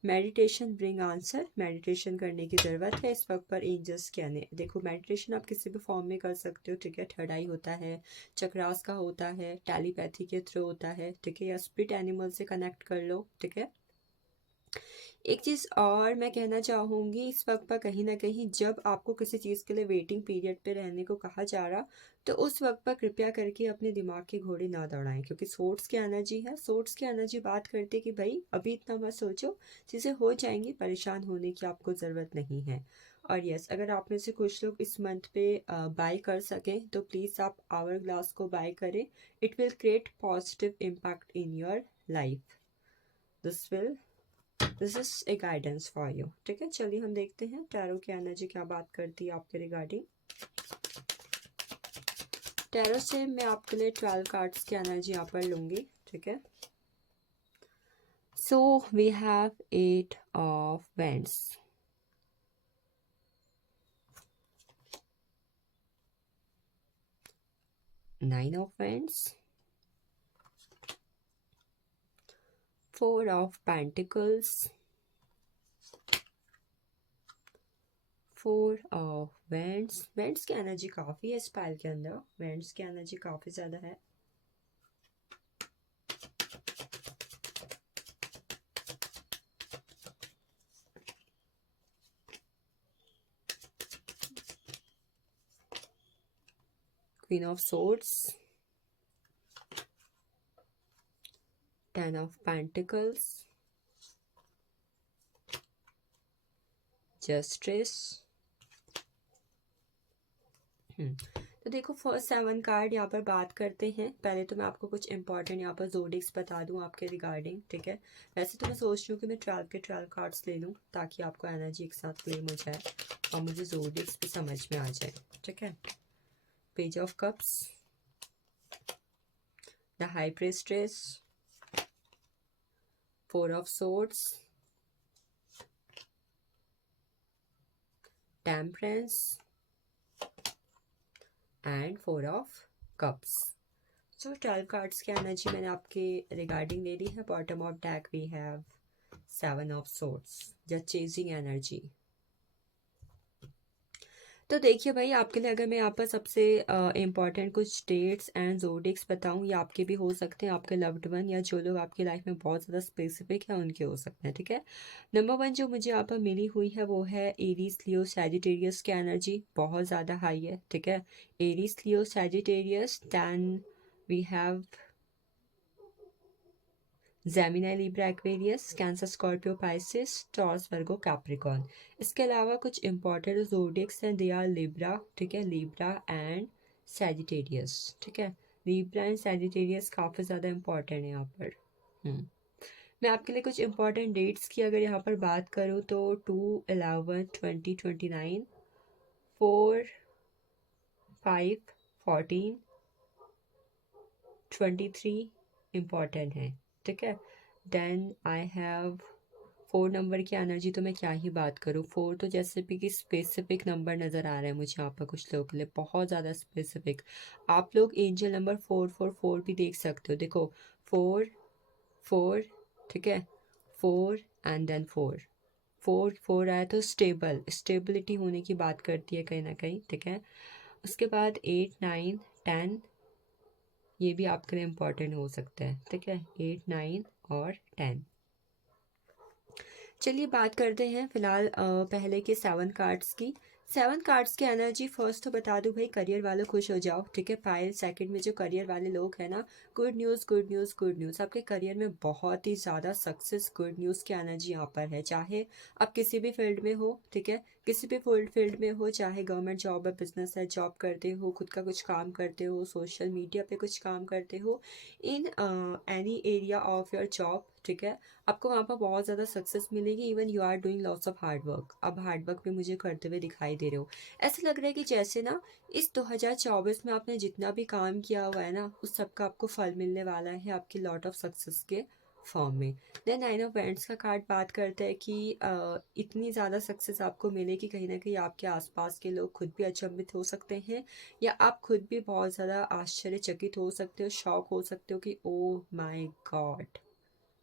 मेडिटेशन ब्रिंग आंसर, मेडिटेशन करने की ज़रूरत है इस वक्त पर एंजल्स के आने। देखो मेडिटेशन आप किसी भी फॉर्म में कर सकते हो, ठीक है। थर्ड आई होता है, चक्रास का होता है, टेलीपैथी के थ्रू होता है, ठीक है, या स्पिरिट एनिमल से कनेक्ट कर लो, ठीक है। एक चीज़ और मैं कहना चाहूँगी, इस वक्त पर कहीं ना कहीं जब आपको किसी चीज़ के लिए वेटिंग पीरियड पे रहने को कहा जा रहा, तो उस वक्त पर कृपया करके अपने दिमाग के घोड़े ना दौड़ाएं, क्योंकि सोर्स की एनर्जी है। सोर्स की एनर्जी बात करती है कि भाई अभी इतना मत सोचो, चीज़ें हो जाएंगी, परेशान होने की आपको ज़रूरत नहीं है। और यस, अगर आप में से कुछ लोग इस मंथ पे बाय कर सकें तो प्लीज़ आप आवर ग्लास को बाय करें। It will create positive impact in your life. This is a guidance for you. ठीक है, चलिए हम देखते हैं टैरो की एनर्जी क्या बात करती है आपके रिगार्डिंग। टैरो से मैं आपके लिए 12 कार्ड्स की एनर्जी यहाँ पर लूंगी। ठीक है, so we have 8 of wands, 9 of wands, 4 of pentacles, 4 of wands. Wands की एनर्जी काफ़ी है इस पाइल के अंदर, वेंड्स की एनर्जी काफ़ी ज़्यादा है। Queen of swords, 10 of pentacles, justice. तो देखो फर्स्ट 7 कार्ड यहाँ पर बात करते हैं। पहले तो मैं आपको कुछ इंपॉर्टेंट यहाँ पर जोडिक्स बता दूँ आपके रिगार्डिंग। ठीक है, वैसे तो मैं सोच रही हूँ कि मैं 12 के 12 कार्ड्स ले लूँ ताकि आपको एनर्जी एक साथ क्लेम हो जाए और मुझे जोडिक्स भी समझ में आ जाए। ठीक है, page of cups, the high priestess, 4 of swords, temperance and 4 of cups. So 12 cards की एनर्जी मैंने आपके रिगार्डिंग ले ली है। Bottom of deck we have 7 of swords, the chasing energy. तो देखिए भाई, आपके लिए अगर मैं यहाँ पर सबसे इम्पॉर्टेंट कुछ डेट्स एंड जोडिक्स बताऊँ, या आपके भी हो सकते हैं, आपके लव्ड वन या जो लोग आपकी लाइफ में बहुत ज़्यादा स्पेसिफिक है उनके हो सकते हैं। ठीक है, नंबर 1 जो मुझे यहाँ पर मिली हुई है वो है एरीज लियो सैजिटेरियस की एनर्जी, बहुत ज़्यादा हाई है। ठीक है, Aries Leo Sagittarius, then we have Gemini Libra Aquarius, Cancer Scorpio Pisces, Taurus Virgo Capricorn. इसके अलावा कुछ इंपॉर्टेंट जोडिक्स हैं, दे आर लिब्रा। ठीक है, लिब्रा एंड सैजिटेरियस। ठीक है, लिब्रा एंड सैजिटेरियस काफ़ी ज़्यादा इंपॉर्टेंट है यहाँ पर। मैं आपके लिए कुछ इंपॉर्टेंट डेट्स की अगर यहाँ पर बात करूँ तो 2/11/2029, 4/5/14, 23 इम्पॉर्टेंट है। ठीक है, देन आई हैव 4 नंबर की एनर्जी, तो मैं क्या ही बात करूँ। 4 तो जैसे भी कि स्पेसिफिक नंबर नज़र आ रहा है मुझे यहाँ पर कुछ लोगों के लिए, बहुत ज़्यादा स्पेसिफिक। आप लोग एंजल नंबर 444 भी देख सकते हो। देखो 4 4, ठीक है, 4 एंड देन 4 4 4 आया तो स्टेबल, स्टेबिलिटी होने की बात करती है कहीं ना कहीं। ठीक है, उसके बाद 8 9 10, ये भी आपके लिए इम्पोर्टेंट हो सकता है। ठीक है, 8 9 और 10। चलिए बात करते हैं फिलहाल पहले के 7 कार्ड्स की। 7 कार्ड्स की एनर्जी फर्स्ट तो बता दूं भाई, करियर वाले खुश हो जाओ। ठीक है, पायल सेकंड में जो करियर वाले लोग हैं ना, good news good news good news, आपके करियर में बहुत ही ज़्यादा सक्सेस, गुड न्यूज़ की एनर्जी यहाँ पर है। चाहे आप किसी भी फील्ड में हो, ठीक है, किसी भी फील्ड में हो, चाहे गवर्नमेंट जॉब है, बिजनेस है, जॉब करते हो, खुद का कुछ काम करते हो, सोशल मीडिया पे कुछ काम करते हो, in any area of your job. ठीक है, आपको वहाँ पर बहुत ज़्यादा सक्सेस मिलेगी। Even you are doing lots of hard work, अब हार्ड वर्क भी मुझे करते हुए दिखाई दे रहे हो। ऐसा लग रहा है कि जैसे ना इस 2024 में आपने जितना भी काम किया हुआ है ना, उस सब का आपको फल मिलने वाला है आपकी लॉट ऑफ सक्सेस के फॉर्म में। देन 9 ऑफ वेंड्स का कार्ड बात करता है कि इतनी ज़्यादा सक्सेस आपको मिलेगी, कहीं ना कहीं आपके आसपास के लोग खुद भी अचंभित हो सकते हैं, या आप खुद भी बहुत ज़्यादा आश्चर्यचकित हो सकते हो, शॉक हो सकते हो कि ओ माई गॉड,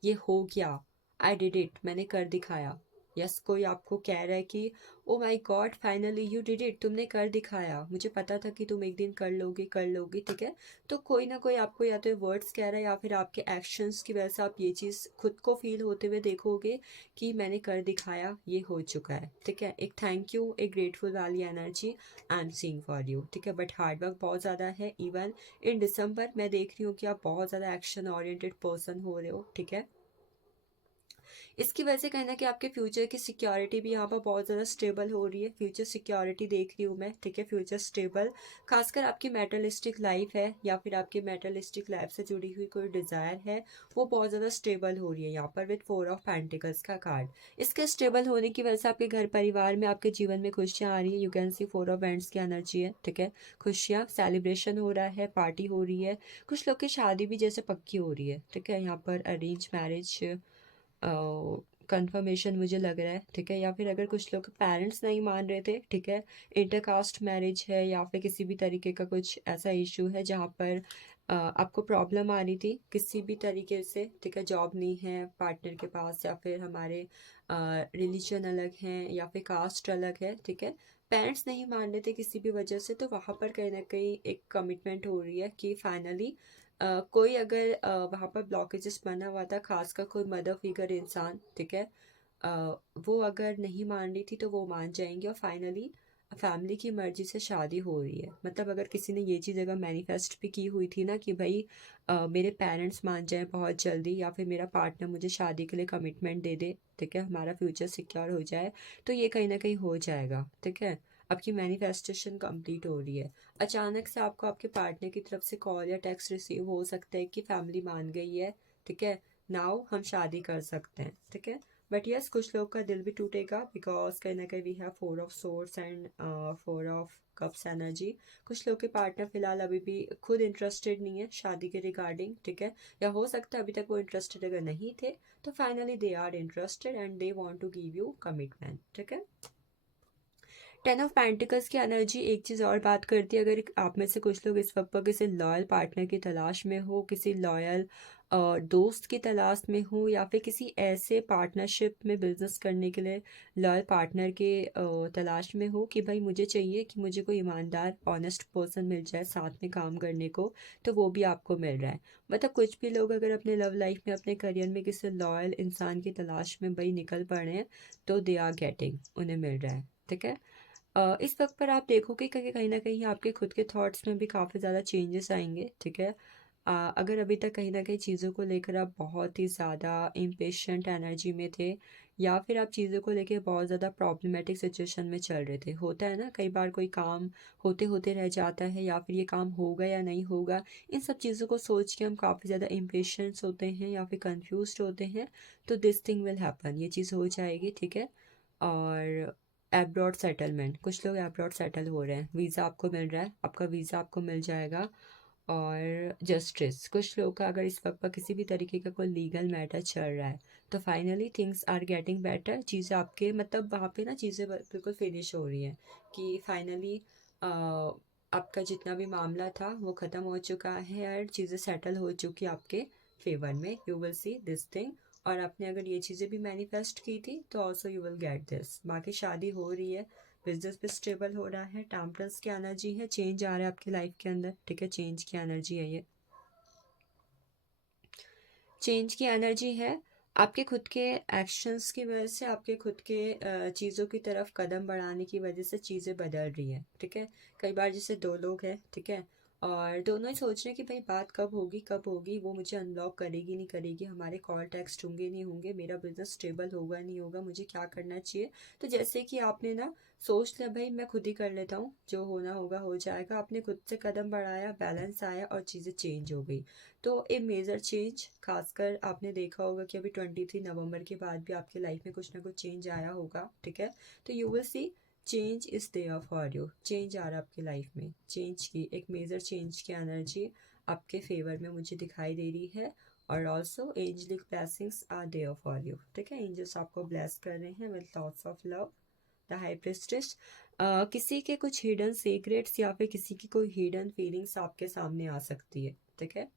ये हो गया, आई डिड इट, मैंने कर दिखाया। यस, कोई आपको कह रहा है कि ओ my God finally you did it, तुमने कर दिखाया, मुझे पता था कि तुम एक दिन कर लोगी, ठीक है। तो कोई ना कोई आपको या तो वर्ड्स कह रहा है या फिर आपके एक्शंस की वजह से आप ये चीज़ खुद को फील होते हुए देखोगे कि मैंने कर दिखाया, ये हो चुका है, ठीक है। एक थैंक यू, एक ग्रेटफुल वाली energy I am seeing for you, ठीक है। बट हार्डवर्क बहुत ज़्यादा है। इवन इन दिसंबर मैं देख रही हूँ कि आप बहुत ज़्यादा एक्शन ओरिएंटेड पर्सन हो रहे हो, ठीक है। इसकी वजह से कहीं ना कि आपके फ्यूचर की सिक्योरिटी भी यहाँ पर बहुत ज़्यादा स्टेबल हो रही है। फ्यूचर सिक्योरिटी देख रही हूँ मैं, ठीक है। फ्यूचर स्टेबल, खासकर आपकी मेटलिस्टिक लाइफ है या फिर आपकी मेटलिस्टिक लाइफ से जुड़ी हुई कोई डिज़ायर है, वो बहुत ज़्यादा स्टेबल हो रही है यहाँ पर विद 4 ऑफ पेंटिकल्स का कार्ड। इसके स्टेबल होने की वजह से आपके घर परिवार में, आपके जीवन में खुशियाँ आ रही है। You can C 4 of wands की एनर्जी है, ठीक है। खुशियाँ, सेलिब्रेशन हो रहा है, पार्टी हो रही है, कुछ लोग की शादी भी जैसे पक्की हो रही है, ठीक है। यहाँ पर अरेंज मैरिज कंफर्मेशन मुझे लग रहा है, ठीक है। या फिर अगर कुछ लोग पेरेंट्स नहीं मान रहे थे, ठीक है, इंटरकास्ट मैरिज है या फिर किसी भी तरीके का कुछ ऐसा इशू है जहाँ पर आपको प्रॉब्लम आ रही थी किसी भी तरीके से, ठीक है। जॉब नहीं है पार्टनर के पास, या फिर हमारे रिलीजन अलग हैं, या फिर कास्ट अलग है, ठीक है। पेरेंट्स नहीं मान रहे थे किसी भी वजह से, तो वहाँ पर कहीं ना कहीं एक कमिटमेंट हो रही है कि फाइनली कोई अगर वहाँ पर ब्लॉकेजेस बना हुआ था, खासकर कोई मदर फिगर इंसान, ठीक है, वो अगर नहीं मान रही थी तो वो मान जाएंगे और फाइनली फैमिली की मर्जी से शादी हो रही है। मतलब अगर किसी ने ये चीज़ अगर मैनिफेस्ट भी की हुई थी ना कि भाई मेरे पेरेंट्स मान जाए बहुत जल्दी, या फिर मेरा पार्टनर मुझे शादी के लिए कमिटमेंट दे दे, ठीक है, हमारा फ्यूचर सिक्योर हो जाए, तो ये कहीं ना कहीं हो जाएगा, ठीक है। आपकी मैनिफेस्टेशन कंप्लीट हो रही है। अचानक से आपको आपके पार्टनर की तरफ से कॉल या टेक्स्ट रिसीव हो सकता है कि फैमिली मान गई है, ठीक है, नाउ हम शादी कर सकते हैं, ठीक है। बट यस, कुछ लोग का दिल भी टूटेगा बिकॉज कहीं ना कहीं we have 4 of swords and 4 of cups energy. कुछ लोग के पार्टनर फिलहाल अभी भी खुद इंटरेस्टेड नहीं है शादी के रिगार्डिंग, ठीक है। या हो सकता है अभी तक वो इंटरेस्टेड अगर नहीं थे तो finally they are interested and they want to give you commitment, ठीक है। 10 ऑफ पेंटिकल्स की एनर्जी एक चीज़ और बात करती है, अगर आप में से कुछ लोग इस वक्त पर किसी लॉयल पार्टनर की तलाश में हो, किसी लॉयल दोस्त की तलाश में हो, या फिर किसी ऐसे पार्टनरशिप में बिजनेस करने के लिए लॉयल पार्टनर के तलाश में हो कि भाई मुझे चाहिए कि मुझे कोई ईमानदार ऑनेस्ट पर्सन मिल जाए साथ में काम करने को, तो वो भी आपको मिल रहा है। मतलब कुछ भी लोग अगर अपने लव लाइफ में, अपने करियर में किसी लॉयल इंसान की तलाश में भाई निकल पड़े हैं, तो दे आर गेटिंग, उन्हें मिल रहा है, ठीक है। इस वक्त पर आप देखोगे कि कहीं ना कहीं आपके खुद के थॉट्स में भी काफ़ी ज़्यादा चेंजेस आएंगे, ठीक है। अगर अभी तक कहीं ना कहीं चीज़ों को लेकर आप बहुत ही ज़्यादा इम्पेशेंट एनर्जी में थे, या फिर आप चीज़ों को लेकर बहुत ज़्यादा प्रॉब्लमेटिक सिचुएशन में चल रहे थे, होता है ना कई बार कोई काम होते होते रह जाता है, या फिर ये काम होगा या नहीं होगा, इन सब चीज़ों को सोच के हम काफ़ी ज़्यादा इम्पेशेंस होते हैं या फिर कंफ्यूज होते हैं। तो दिस थिंग विल हैपन, ये चीज़ हो जाएगी, ठीक है। और एब्रॉड सेटलमेंट, कुछ लोग एब्रॉड सेटल हो रहे हैं, वीज़ा आपको मिल रहा है, आपका वीज़ा आपको मिल जाएगा। और जस्टिस, कुछ लोग का अगर इस वक्त पर किसी भी तरीके का कोई लीगल मैटर चल रहा है, तो finally things are getting better. चीज़ें आपके मतलब वहाँ पे ना चीज़ें बिल्कुल फिनिश हो रही हैं कि फाइनली आपका जितना भी मामला था वो ख़त्म हो चुका है और चीज़ें सेटल हो चुकी आपके फेवर में। You will see this thing. और आपने अगर ये चीज़ें भी मैनिफेस्ट की थी तो also you will get this. बाकी शादी हो रही है, बिजनेस भी स्टेबल हो रहा है, टेम्परन्स की एनर्जी है, चेंज आ रहा है आपकी लाइफ के अंदर, ठीक है। चेंज की एनर्जी है ये, चेंज की एनर्जी है। आपके खुद के एक्शंस की वजह से, आपके खुद के चीज़ों की तरफ कदम बढ़ाने की वजह से चीज़ें बदल रही है, ठीक है। कई बार जैसे दो लोग हैं, ठीक है, और दोनों ही सोच रहे हैं कि भाई बात कब होगी, वो मुझे अनब्लॉक करेगी नहीं करेगी, हमारे कॉल टेक्स्ट होंगे नहीं होंगे, मेरा बिजनेस स्टेबल होगा नहीं होगा, मुझे क्या करना चाहिए। तो जैसे कि आपने ना सोच लिया भाई मैं खुद ही कर लेता हूँ, जो होना होगा हो जाएगा, आपने खुद से कदम बढ़ाया, बैलेंस आया और चीज़ें चेंज हो गई। तो ए मेजर चेंज, खासकर आपने देखा होगा कि अभी 23 नवंबर के बाद भी आपकी लाइफ में कुछ ना कुछ चेंज आया होगा, ठीक है। तो you will see change is there for you, change आ रहा है आपकी लाइफ में, चेंज की एक मेजर चेंज की एनर्जी आपके फेवर में मुझे दिखाई दे रही है। और also angelic blessings are there for you, ठीक है। एंजल्स आपको ब्लेस कर रहे हैं with lots of love. The high priestess, किसी के कुछ हिडन सीक्रेट्स या फिर किसी की कोई हिडन फीलिंग्स आपके सामने आ सकती है, ठीक है।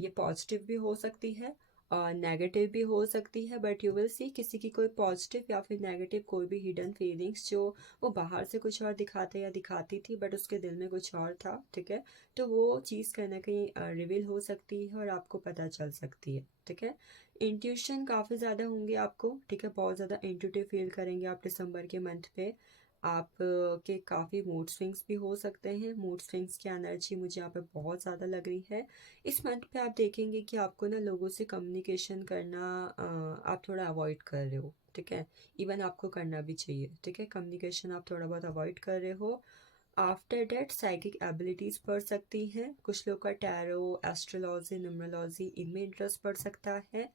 ये पॉजिटिव भी हो सकती है और नेगेटिव भी हो सकती है, बट यू विल सी किसी की कोई पॉजिटिव या फिर नेगेटिव कोई भी हिडन फीलिंग्स जो वो बाहर से कुछ और दिखाते या दिखाती थी बट उसके दिल में कुछ और था, ठीक है। तो वो चीज़ कहीं ना कहीं रिवील हो सकती है और आपको पता चल सकती है, ठीक है। इंट्यूशन काफ़ी ज़्यादा होंगे आपको, ठीक है, बहुत ज़्यादा इंट्यूटिव फील करेंगे आप दिसंबर के मंथ पे। आप के काफ़ी मूड स्विंग्स भी हो सकते हैं। मूड स्विंग्स की एनर्जी मुझे यहाँ पे बहुत ज़्यादा लग रही है। इस मंथ पे आप देखेंगे कि आपको ना लोगों से कम्युनिकेशन करना आप थोड़ा अवॉइड कर रहे हो, ठीक है। इवन आपको करना भी चाहिए, ठीक है। कम्युनिकेशन आप थोड़ा बहुत अवॉइड कर रहे हो। आफ्टर डेट साइकिक एबिलिटीज़ बढ़ सकती हैं। कुछ लोग का टैरो, एस्ट्रोलॉजी, न्यूमरोलॉजी इनमें इंटरेस्ट बढ़ सकता है।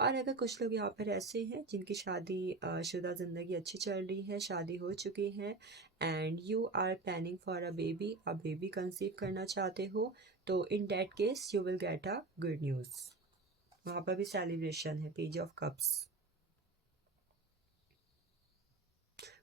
और अगर कुछ लोग यहाँ पर ऐसे हैं जिनकी शादी शुदा ज़िंदगी अच्छी चल रही है, शादी हो चुकी है and you are planning for a baby, आप बेबी कंसीव करना चाहते हो, तो in that case you will get a good news. वहाँ पर भी सेलिब्रेशन है, पेज ऑफ कप्स।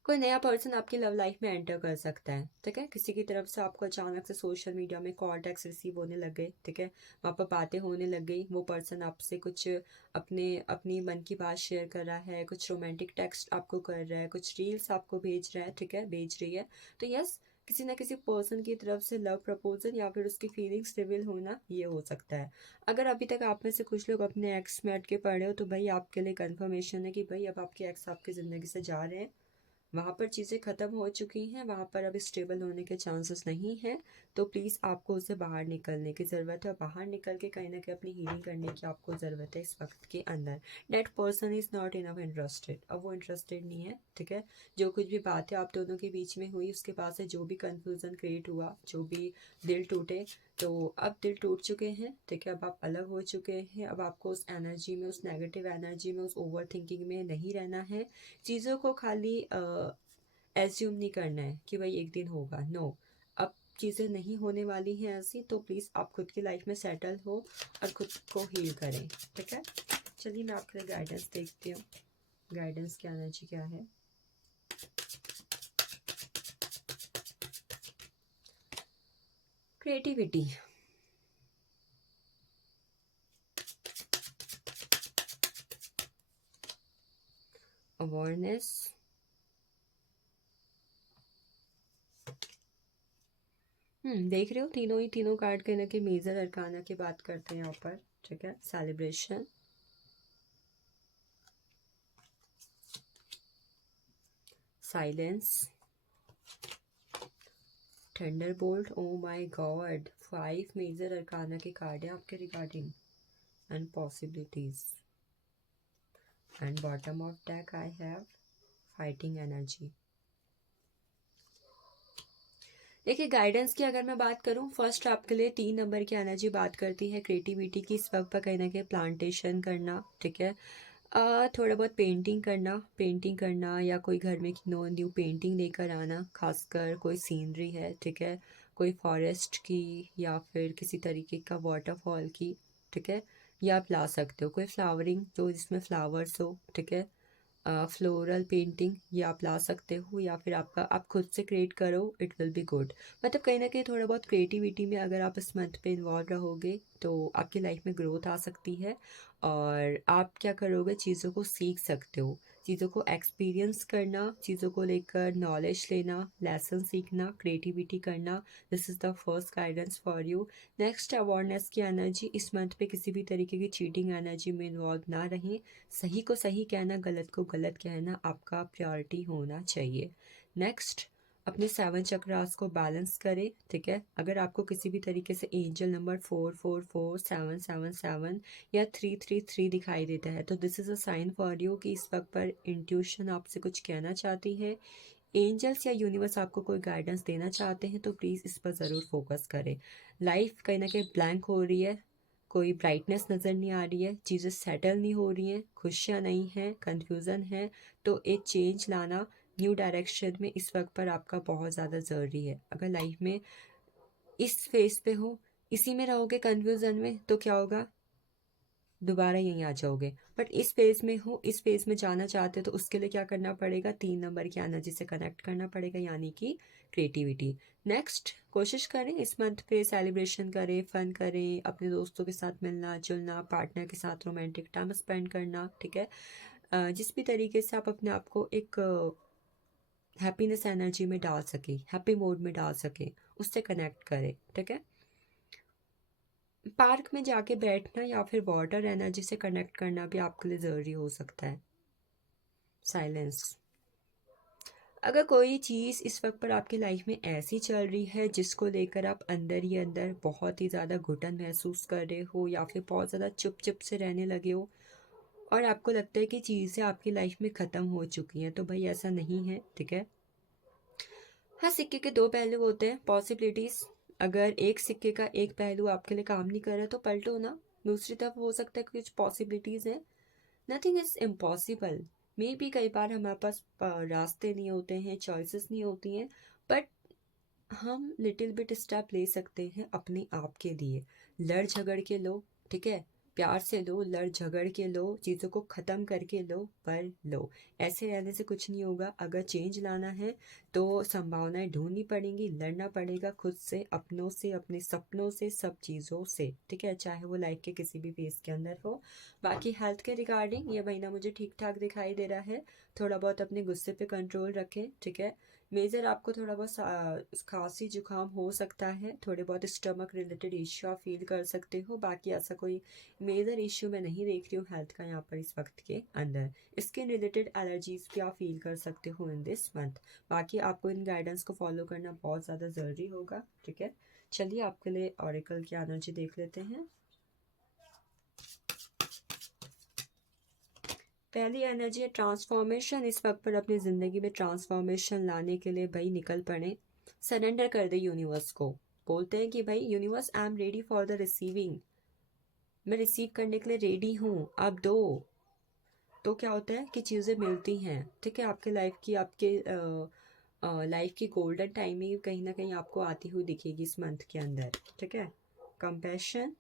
कोई नया पर्सन आपकी लव लाइफ में एंटर कर सकता है, ठीक है। किसी की तरफ से आपको अचानक से सोशल मीडिया में कॉल टेक्स्ट रिसीव होने लग गए, ठीक है। वहाँ पर बातें होने लग गई, वो पर्सन आपसे कुछ अपनी मन की बात शेयर कर रहा है, कुछ रोमांटिक टेक्स्ट आपको कर रहा है, कुछ रील्स आपको भेज रहा है, ठीक है, भेज रही है। तो यस, किसी ना किसी पर्सन की तरफ से लव प्रपोजल या फिर उसकी फीलिंग्स रिवील होना ये हो सकता है। अगर अभी तक आप में से कुछ लोग अपने एक्स में अटके पड़े हो तो भाई आपके लिए कंफर्मेशन है कि भाई अब आपके एक्स आपकी ज़िंदगी से जा रहे हैं। वहाँ पर चीज़ें ख़त्म हो चुकी हैं, वहाँ पर अब स्टेबल होने के चांसेस नहीं हैं। तो प्लीज़ आपको उससे बाहर निकलने की ज़रूरत है और बाहर निकल के कहीं ना कहीं अपनी हीलिंग करने की आपको ज़रूरत है इस वक्त के अंदर। That person is not enough interested, अब वो इंटरेस्टेड नहीं है, ठीक है। जो कुछ भी बातें आप दोनों के बीच में हुई उसके बाद से जो भी कन्फ्यूज़न क्रिएट हुआ, जो भी दिल टूटे, तो अब दिल टूट चुके हैं, ठीक है। अब आप अलग हो चुके हैं। अब आपको उस एनर्जी में, उस नेगेटिव एनर्जी में, उस ओवर थिंकिंग में नहीं रहना है। चीज़ों को खाली एज्यूम नहीं करना है कि भाई एक दिन होगा, नो। अब चीज़ें नहीं होने वाली हैं ऐसी, तो प्लीज़ आप खुद की लाइफ में सेटल हो और खुद को हील करें, ठीक है। चलिए मैं आपके लिए गाइडेंस देखती हूँ, गाइडेंस की एनर्जी क्या है। क्रिएटिविटी, अवेयरनेस, देख रहे हो तीनों कार्ड कहने के मेजर अरकाना की बात करते हैं यहाँ पर, ठीक है। Celebration, silence, thunderbolt. Oh my god, 5 major arcana के कार्ड हैं आपके regarding and possibilities. And bottom of deck I have fighting energy. देखिए गाइडेंस की अगर मैं बात करूं, फर्स्ट आपके लिए 3 नंबर की एनर्जी बात करती है क्रिएटिविटी की। इस वक्त पर कहीं ना कहीं प्लांटेशन करना, ठीक है। थोड़ा बहुत पेंटिंग करना या कोई घर में न्यू पेंटिंग लेकर आना, खासकर कोई सीनरी है, ठीक है, कोई फॉरेस्ट की या फिर किसी तरीके का वाटरफॉल की, ठीक है। या आप ला सकते हो कोई फ्लावरिंग जो जिसमें फ्लावर्स हो, ठीक है। फ्लोरल पेंटिंग ये आप ला सकते हो या फिर आप खुद से क्रिएट करो, इट विल बी गुड। मतलब कहीं ना कहीं थोड़ा बहुत क्रिएटिविटी में अगर आप इस मंथ पे इन्वॉल्व रहोगे तो आपकी लाइफ में ग्रोथ आ सकती है। और आप क्या करोगे, चीज़ों को सीख सकते हो, चीज़ों को एक्सपीरियंस करना, चीज़ों को लेकर नॉलेज लेना, लेसन सीखना, क्रिएटिविटी करना। This is the first guidance for you. Next, awareness की एनर्जी। इस मंथ पे किसी भी तरीके की चीटिंग एनर्जी में इन्वॉल्व ना रहें। सही को सही कहना, गलत को गलत कहना आपका प्रायोरिटी होना चाहिए। नेक्स्ट, अपने 7 चक्रास को बैलेंस करें, ठीक है। अगर आपको किसी भी तरीके से एंजल नंबर 444, 777 या 333 दिखाई देता है तो this is a sign for you कि इस वक्त पर इंट्यूशन आपसे कुछ कहना चाहती है। एंजल्स या यूनिवर्स आपको कोई गाइडेंस देना चाहते हैं तो प्लीज़ इस पर ज़रूर फोकस करें। लाइफ कहीं ना कहीं ब्लैंक हो रही है, कोई ब्राइटनेस नज़र नहीं आ रही है, चीज़ें सेटल नहीं हो रही हैं, खुशियाँ नहीं हैं, कन्फ्यूज़न है। तो एक चेंज लाना न्यू डायरेक्शन में इस वक्त पर आपका बहुत ज़्यादा ज़रूरी है। अगर लाइफ में इस फेस पे हो, इसी में रहोगे कन्फ्यूज़न में, तो क्या होगा, दोबारा यहीं आ जाओगे। बट इस फेज में हो, इस फेज में जाना चाहते हो तो उसके लिए क्या करना पड़ेगा, 3 नंबर की एनर्जी से कनेक्ट करना पड़ेगा, यानी कि क्रिएटिविटी। नेक्स्ट, कोशिश करें इस मंथ पे सेलिब्रेशन करें, फन करें, अपने दोस्तों के साथ मिलना जुलना, पार्टनर के साथ रोमांटिक टाइम स्पेंड करना, ठीक है। जिस भी तरीके से आप अपने आप को एक हैप्पीनेस एनर्जी में डाल सके, हैप्पी मोड में डाल सके, उससे कनेक्ट करें, ठीक है। पार्क में जाके बैठना या फिर वाटर एनर्जी से कनेक्ट करना भी आपके लिए ज़रूरी हो सकता है। साइलेंस। अगर कोई चीज़ इस वक्त पर आपकी लाइफ में ऐसी चल रही है जिसको लेकर आप अंदर ही अंदर बहुत ही ज़्यादा घुटन महसूस कर रहे हो या फिर बहुत ज़्यादा चुप चुप से रहने लगे हो और आपको लगता है कि चीज़ें आपकी लाइफ में ख़त्म हो चुकी हैं, तो भाई ऐसा नहीं है, ठीक है। हाँ, सिक्के के 2 पहलू होते हैं, पॉसिबिलिटीज़। अगर एक सिक्के का एक पहलू आपके लिए काम नहीं कर रहा तो पलटो ना, दूसरी तरफ हो सकता है कि कुछ पॉसिबिलिटीज़ हैं। Nothing is impossible. May be कई बार हमारे पास रास्ते नहीं होते हैं, चॉइसेस नहीं होती हैं, बट हम लिटिल बिट स्टेप ले सकते हैं अपने आप के लिए। लड़ झगड़ के लो, ठीक है, प्यार से लो, लड़ झगड़ के लो, चीज़ों को ख़त्म करके लो, पर लो। ऐसे रहने से कुछ नहीं होगा। अगर चेंज लाना है तो संभावनाएं ढूंढनी पड़ेंगी, लड़ना पड़ेगा खुद से, अपनों से, अपने सपनों से, सब चीज़ों से, ठीक है, चाहे वो लाइफ के किसी भी फेज के अंदर हो। बाकी हेल्थ के रिगार्डिंग ये महीना मुझे ठीक ठाक दिखाई दे रहा है। थोड़ा बहुत अपने गुस्से पे कंट्रोल रखें, ठीक है। मेजर आपको थोड़ा बहुत खांसी जुकाम हो सकता है, थोड़े बहुत स्टमक रिलेटेड इश्यू आप फील कर सकते हो। बाकी ऐसा कोई मेजर इश्यू मैं नहीं देख रही हूँ हेल्थ का यहाँ पर इस वक्त के अंदर। स्किन रिलेटेड एलर्जीज भी आप फील कर सकते हो इन दिस मंथ। बाकी आपको इन गाइडेंस को फॉलो करना बहुत ज़्यादा ज़रूरी होगा, ठीक है। चलिए आपके लिए ऑरेकल की एनर्जी देख लेते हैं। पहली एनर्जी है ट्रांसफॉर्मेशन। इस वक्त पर अपनी ज़िंदगी में ट्रांसफॉर्मेशन लाने के लिए भाई निकल पड़े, सरेंडर कर दे यूनिवर्स को। बोलते हैं कि भाई universe, I am ready for the receiving, मैं रिसीव करने के लिए रेडी हूँ, आप दो। तो क्या होता है कि चीज़ें मिलती हैं, ठीक है। आपके लाइफ की, आपके लाइफ की गोल्डन टाइमिंग कहीं ना कहीं आपको आती हुई दिखेगी इस मंथ के अंदर, ठीक है। कंपैशन,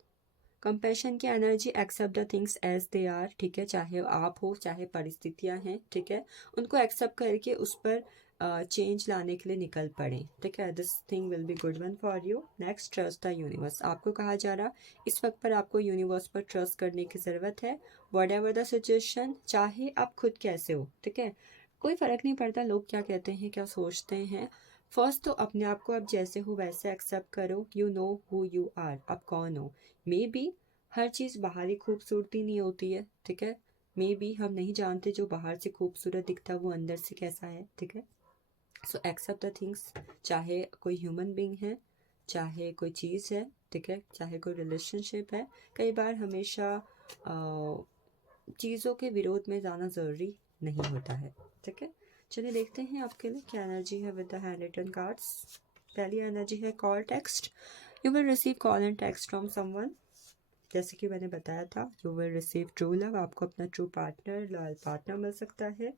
कंपैशन की energy, accept the things as they are, ठीक है, चाहे आप हो चाहे परिस्थितियां हैं, ठीक है, उनको एक्सेप्ट करके उस पर चेंज लाने के लिए निकल पड़े, ठीक है। This thing will be good one for you. Next, trust the universe. आपको कहा जा रहा इस वक्त पर आपको यूनिवर्स पर ट्रस्ट करने की ज़रूरत है। वट एवर द सिचुएशन, चाहे आप खुद कैसे हो, ठीक है, कोई फ़र्क नहीं पड़ता लोग क्या कहते हैं, क्या सोचते हैं। फर्स्ट तो अपने आप को आप जैसे हो वैसे एक्सेप्ट करो। You know who you are, आप कौन हो। मे बी हर चीज़ बाहरी खूबसूरती नहीं होती है, ठीक है। मे बी हम नहीं जानते जो बाहर से खूबसूरत दिखता है वो अंदर से कैसा है, ठीक है। सो एक्सेप्ट द थिंग्स, चाहे कोई ह्यूमन बीइंग है, चाहे कोई चीज़ है, ठीक है, चाहे कोई रिलेशनशिप है। कई बार हमेशा चीज़ों के विरोध में जाना ज़रूरी नहीं होता है, ठीक है। चलिए देखते हैं आपके लिए क्या एनर्जी है with the hand written cards. पहली एनर्जी है call text. You will receive call and text from someone. जैसे कि मैंने बताया था, you will receive true love, आपको अपना ट्रू पार्टनर, लॉयल पार्टनर मिल सकता है।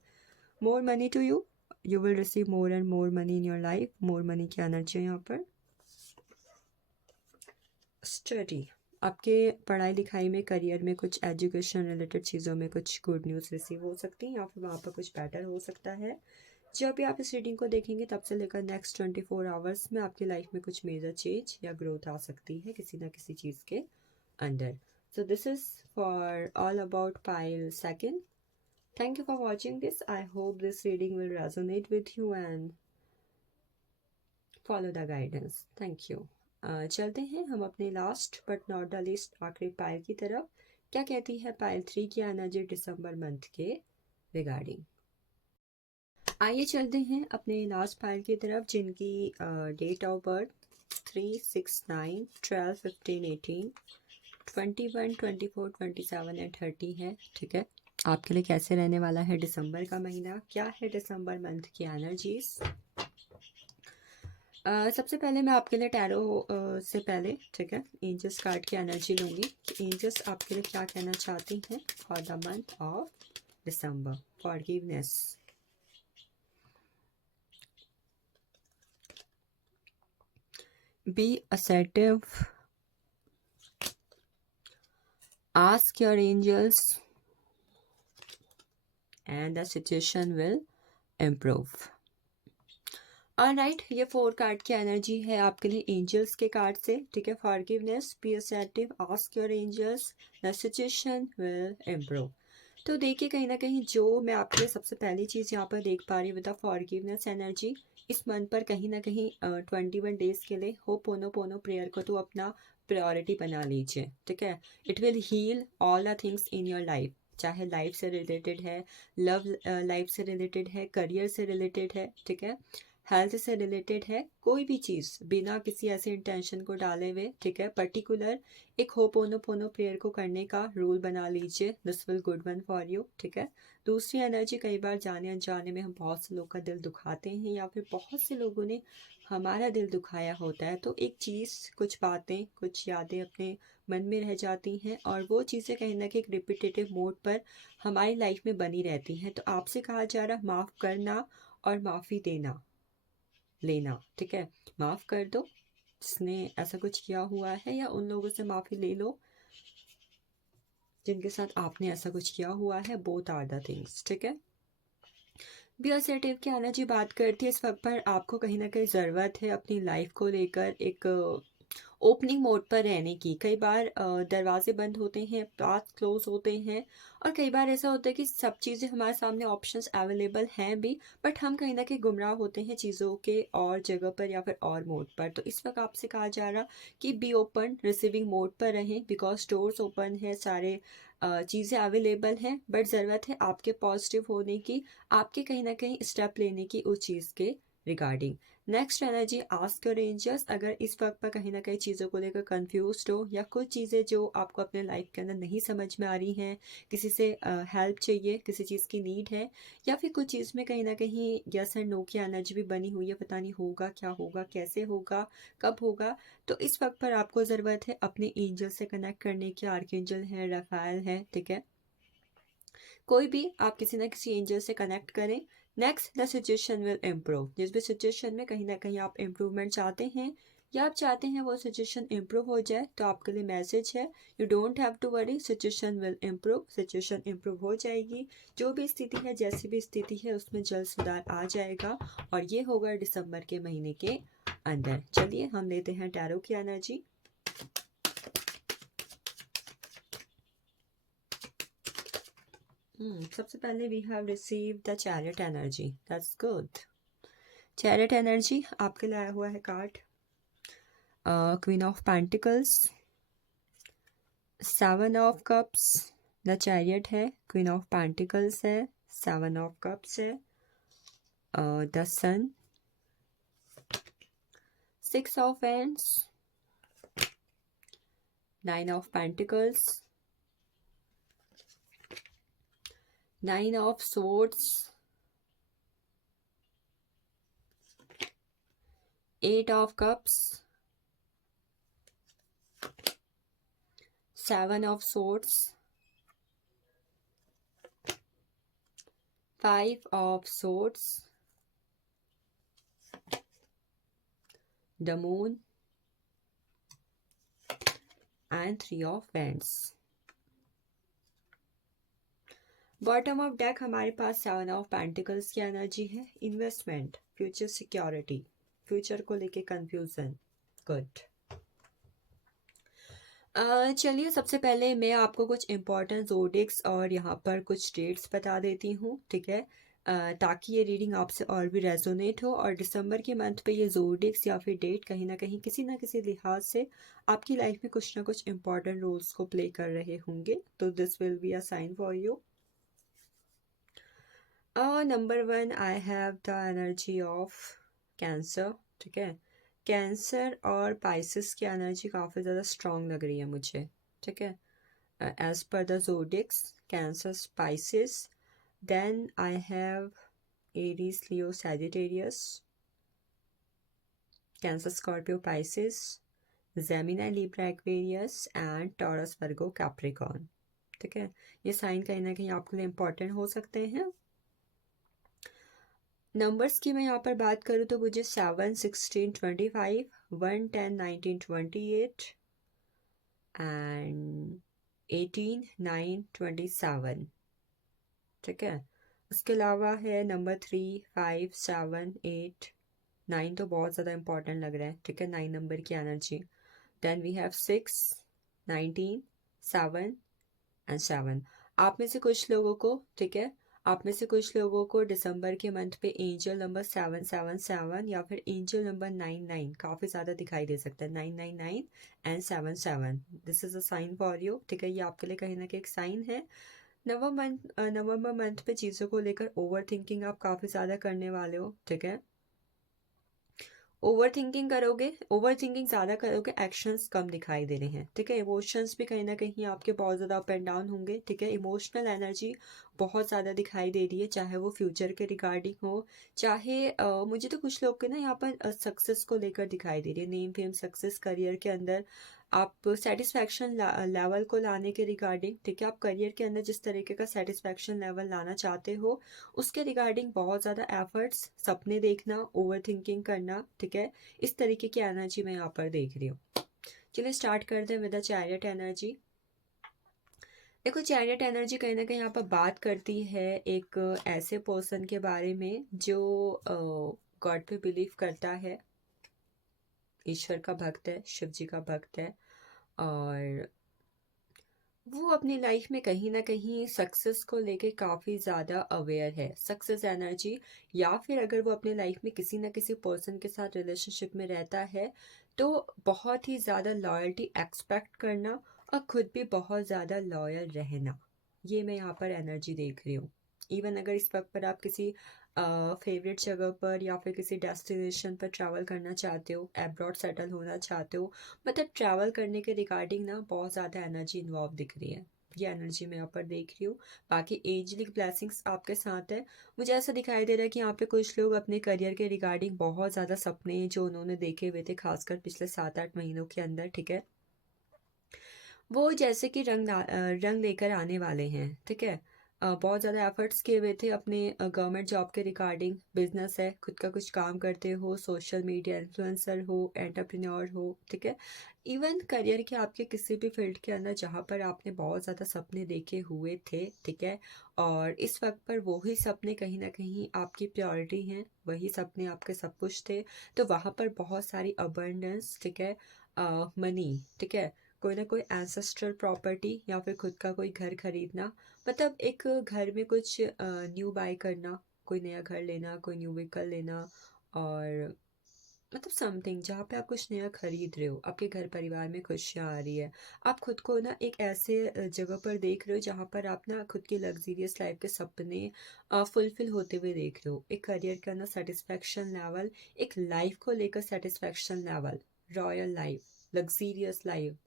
More money to you, you will receive more and more money in your life. More money की एनर्जी है यहाँ पर। स्टडी, आपके पढ़ाई लिखाई में, करियर में, कुछ एजुकेशन रिलेटेड चीज़ों में कुछ गुड न्यूज़ रिसीव हो सकती है या फिर वहाँ पर कुछ बेटर हो सकता है। जब भी आप इस रीडिंग को देखेंगे तब से लेकर नेक्स्ट 24 आवर्स में आपकी लाइफ में कुछ मेजर चेंज या ग्रोथ आ सकती है किसी ना किसी चीज़ के अंदर। So this is for all about pile second. Thank you for watching this. I hope this reading will resonate with you and follow the guidance. Thank you. चलते हैं हम अपने last but not the least आखिरी पाइल की तरफ। क्या कहती है पाइल 3 की एनर्जी दिसंबर मंथ के रिगार्डिंग। आइए चलते हैं अपने लास्ट पाइल की तरफ जिनकी डेट ऑफ बर्थ 3, 6, 9, 12, 15, 18, 21, 24, 27 एंड 30 है, ठीक है। आपके लिए कैसे रहने वाला है दिसंबर का महीना, क्या है दिसंबर मंथ की एनर्जीज। सबसे पहले मैं आपके लिए टैरो से पहले, ठीक है, एंजल्स कार्ड की एनर्जी लूँगी कि एंजल्स आपके लिए क्या कहना चाहती हैं for the month of December. Forgiveness, be assertive, ask your angels and the situation will improve. Alright, ये 4 कार्ड की एनर्जी है आपके लिए एंजल्स के कार्ड से, ठीक है। Forgiveness, be assertive, ask your angels, the situation will improve. तो देखिए कहीं ना कहीं जो मैं आपके लिए सबसे पहली चीज़ यहाँ पर देख पा रही हूँ, द फॉरगिवनेस एनर्जी। इस मंथ पर कहीं ना कहीं 21 डेज के लिए होपोनोपोनो प्रेयर को तो अपना प्रायोरिटी बना लीजिए, ठीक है। It will heal all the things in your life, चाहे लाइफ से रिलेटेड है, लव लाइफ से रिलेटेड है, करियर से रिलेटेड है, ठीक है, हेल्थ से रिलेटेड है, कोई भी चीज़ बिना किसी ऐसे इंटेंशन को डाले हुए, ठीक है, पर्टिकुलर एक होपोनोपोनो प्रेयर को करने का रूल बना लीजिए। This will good one for you, ठीक है। दूसरी एनर्जी, कई बार जाने अनजाने में हम बहुत से लोग का दिल दुखाते हैं या फिर बहुत से लोगों ने हमारा दिल दुखाया होता है, तो एक चीज़, कुछ बातें, कुछ यादें अपने मन में रह जाती हैं और वो चीज़ें कहीं ना कहीं एक रिपीटेटिव मोड पर हमारी लाइफ में बनी रहती हैं। तो आपसे कहा जा रहा माफ़ करना और माफ़ी देना, लेना, ठीक है। माफ़ कर दो जिसने ऐसा कुछ किया हुआ है, या उन लोगों से माफ़ी ले लो जिनके साथ आपने ऐसा कुछ किया हुआ है। बोथ आर द थिंग्स, ठीक है। बी असर्टिव की एनर्जी बात करती है इस वक्त पर आपको कहीं ना कहीं ज़रूरत है अपनी लाइफ को लेकर एक ओपनिंग मोड पर रहने की। कई बार दरवाजे बंद होते हैं, पाथ क्लोज होते हैं, और कई बार ऐसा होता है कि सब चीज़ें हमारे सामने ऑप्शंस अवेलेबल हैं भी, बट हम कहीं ना कहीं गुमराह होते हैं चीज़ों के और जगह पर या फिर और मोड पर। तो इस वक्त आपसे कहा जा रहा कि बी ओपन, रिसीविंग मोड पर रहें, बिकॉज डोर्स ओपन है, सारे चीज़ें अवेलेबल हैं, बट ज़रूरत है आपके पॉजिटिव होने की, आपके कहीं ना कहीं स्टेप लेने की उस चीज़ के regarding. Next energy, ask your angels. अगर इस वक्त पर कहीं ना कहीं चीज़ों को लेकर कंफ्यूज हो, या कुछ चीज़ें जो आपको अपने लाइफ के अंदर नहीं समझ में आ रही हैं, किसी से हेल्प चाहिए, किसी चीज़ की नीड है, या फिर कुछ चीज़ में कहीं ना कहीं यस एंड नो की एनर्जी भी बनी हुई है, पता नहीं होगा क्या होगा, कैसे होगा, कब होगा, तो इस वक्त पर आपको ज़रूरत है अपने एंजल से कनेक्ट करने की। आर्कएंजल है, रफाएल है, ठीक है, कोई भी आप किसी ना किसी एंजल से कनेक्ट करें। Next, the situation will improve. जिस भी सिचुएशन में कहीं ना कहीं आप इम्प्रूवमेंट चाहते हैं, या आप चाहते हैं वो सिचुएशन इम्प्रूव हो जाए, तो आपके लिए मैसेज है, you don't have to worry, situation will improve. Situation improve हो जाएगी, जो भी स्थिति है, जैसी भी स्थिति है, उसमें जल्द सुधार आ जाएगा, और ये होगा दिसंबर के महीने के अंदर। चलिए हम लेते हैं टैरो की एनर्जी। सबसे पहले we have receive the chariot energy, that's good. Chariot energy आपके लिए आया हुआ है card queen of pentacles, 7 of cups, the chariot है, क्वीन ऑफ पेंटिकल्स है, 7 ऑफ कप्स है, the sun, 6 of wands, 9 of pentacles, 9 of swords, 8 of cups, 7 of swords, 5 of swords, the moon, and 3 of wands. Bottom of deck हमारे पास 7 ऑफ पेंटिकल्स की एनर्जी है, इन्वेस्टमेंट, फ्यूचर सिक्योरिटी, फ्यूचर को लेके कंफ्यूजन। गुड। चलिए सबसे पहले मैं आपको कुछ इंपॉर्टेंट ज़ोडिक्स और यहाँ पर कुछ डेट्स बता देती हूँ, ठीक है, ताकि ये रीडिंग आपसे और भी रेजोनेट हो, और दिसंबर के मंथ पे ये ज़ोडिक्स या फिर डेट कहीं ना किसी लिहाज से आपकी लाइफ में कुछ ना कुछ इंपॉर्टेंट रोल्स को प्ले कर रहे होंगे। तो this will be a sign for you. Number 1, I have the energy of Cancer, ठीक है। कैंसर और पाइसिस की एनर्जी काफ़ी ज़्यादा स्ट्रॉन्ग लग रही है मुझे, ठीक है, as per the zodiacs, Cancer, Pisces. Then I have Aries, Leo, Sagittarius, Cancer, Scorpio, Pisces, Gemini, Libra, Aquarius, and Taurus, Virgo, Capricorn, ठीक है। ये साइन कहीं ना कहीं आपके लिए इम्पॉर्टेंट हो सकते हैं। नंबर्स की मैं यहाँ पर बात करूँ तो मुझे 7, 16, 25, 1, 10, 19, 28 एंड 18, 9, 27, ठीक है। उसके अलावा है नंबर 3, 5, 7, 8, 9 तो बहुत ज़्यादा इंपॉर्टेंट लग रहा है, ठीक है, 9 नंबर की energy. Then we have 6, 19, 7 and 7। आप में से कुछ लोगों को, ठीक है, आप में से कुछ लोगों को दिसंबर के मंथ पे एंजल नंबर 777 या फिर एंजल नंबर 99 काफ़ी ज़्यादा दिखाई दे सकता है। 999 and 77, this is a sign for you, ठीक है, ये आपके लिए कहीं ना कहीं एक साइन है। नवंबर मंथ पे चीज़ों को लेकर ओवर थिंकिंग आप काफ़ी ज़्यादा करने वाले हो, ठीक है। ओवर थिंकिंग करोगे, ओवर थिंकिंग ज़्यादा करोगे, एक्शंस कम दिखाई दे रहे हैं, ठीक है। इमोशंस भी कहीं ना कहीं आपके बहुत ज़्यादा अप एंड डाउन होंगे, ठीक है। इमोशनल एनर्जी बहुत ज़्यादा दिखाई दे रही है, चाहे वो फ्यूचर के रिगार्डिंग हो, चाहे मुझे तो कुछ लोग के ना यहाँ पर सक्सेस को लेकर दिखाई दे रही है, नेम फेम सक्सेस करियर के अंदर आप सेटिस्फैक्शन लेवल को लाने के रिगार्डिंग, ठीक है। आप करियर के अंदर जिस तरीके का सेटिस्फैक्शन लेवल लाना चाहते हो उसके रिगार्डिंग बहुत ज़्यादा एफर्ट्स, सपने देखना, ओवर थिंकिंग करना, ठीक है, इस तरीके की एनर्जी मैं यहाँ पर देख रही हूँ। चलिए स्टार्ट करते हैं विद द चैरियट एनर्जी। देखो चैरियट एनर्जी कहीं ना कहीं यहाँ पर बात करती है एक ऐसे पर्सन के बारे में जो गॉड पे बिलीव करता है, ईश्वर का भक्त है, शिव जी का भक्त है, और वो अपनी लाइफ में कहीं ना कहीं सक्सेस को लेके काफ़ी ज़्यादा अवेयर है, सक्सेस एनर्जी। या फिर अगर वो अपने लाइफ में किसी ना किसी पर्सन के साथ रिलेशनशिप में रहता है तो बहुत ही ज़्यादा लॉयल्टी एक्सपेक्ट करना और खुद भी बहुत ज़्यादा लॉयल रहना, ये मैं यहाँ पर एनर्जी देख रही हूँ। इवन अगर इस वक्त पर आप किसी फेवरेट जगह पर या फिर किसी डेस्टिनेशन पर ट्रैवल करना चाहते हो, एब्रॉड सेटल होना चाहते हो, मतलब ट्रैवल करने के रिगार्डिंग ना बहुत ज़्यादा एनर्जी इन्वॉल्व दिख रही है, ये एनर्जी मैं यहाँ पर देख रही हूँ। बाकी एंजेलिक ब्लेसिंग्स आपके साथ है। मुझे ऐसा दिखाई दे रहा है कि यहाँ पे कुछ लोग अपने करियर के रिगार्डिंग बहुत ज़्यादा सपने जो उन्होंने देखे हुए थे खासकर पिछले 7-8 महीनों के अंदर, ठीक है, वो जैसे कि रंग लेकर आने वाले हैं, ठीक है। बहुत ज़्यादा एफर्ट्स किए हुए थे अपने गवर्नमेंट जॉब के रिगार्डिंग, बिजनेस है, खुद का कुछ काम करते हो, सोशल मीडिया इन्फ्लुएंसर हो, एंटरप्रेन्योर हो, ठीक है। इवन करियर के आपके किसी भी फील्ड के अंदर जहाँ पर आपने बहुत ज़्यादा सपने देखे हुए थे, ठीक है, और इस वक्त पर वही सपने कहीं ना कहीं आपकी प्रायोरिटी हैं, वही सपने आपके सब कुछ थे, तो वहाँ पर बहुत सारी अबंडेंस, ठीक है, मनी, ठीक है, कोई ना कोई एंसेस्ट्रल प्रॉपर्टी या फिर खुद का कोई घर खरीदना, मतलब एक घर में कुछ न्यू बाय करना, कोई नया घर लेना, कोई न्यू व्हीकल लेना, और मतलब समथिंग जहाँ पे आप कुछ नया खरीद रहे हो, आपके घर परिवार में खुशियाँ आ रही है, आप खुद को ना एक ऐसे जगह पर देख रहे हो जहाँ पर आप ना खुद की लग्जीरियस लाइफ के सपने फुलफिल होते हुए देख रहे हो, एक करियर का ना सेटिस्फैक्शन लेवल, एक लाइफ को लेकर satisfaction level, royal life, luxurious life,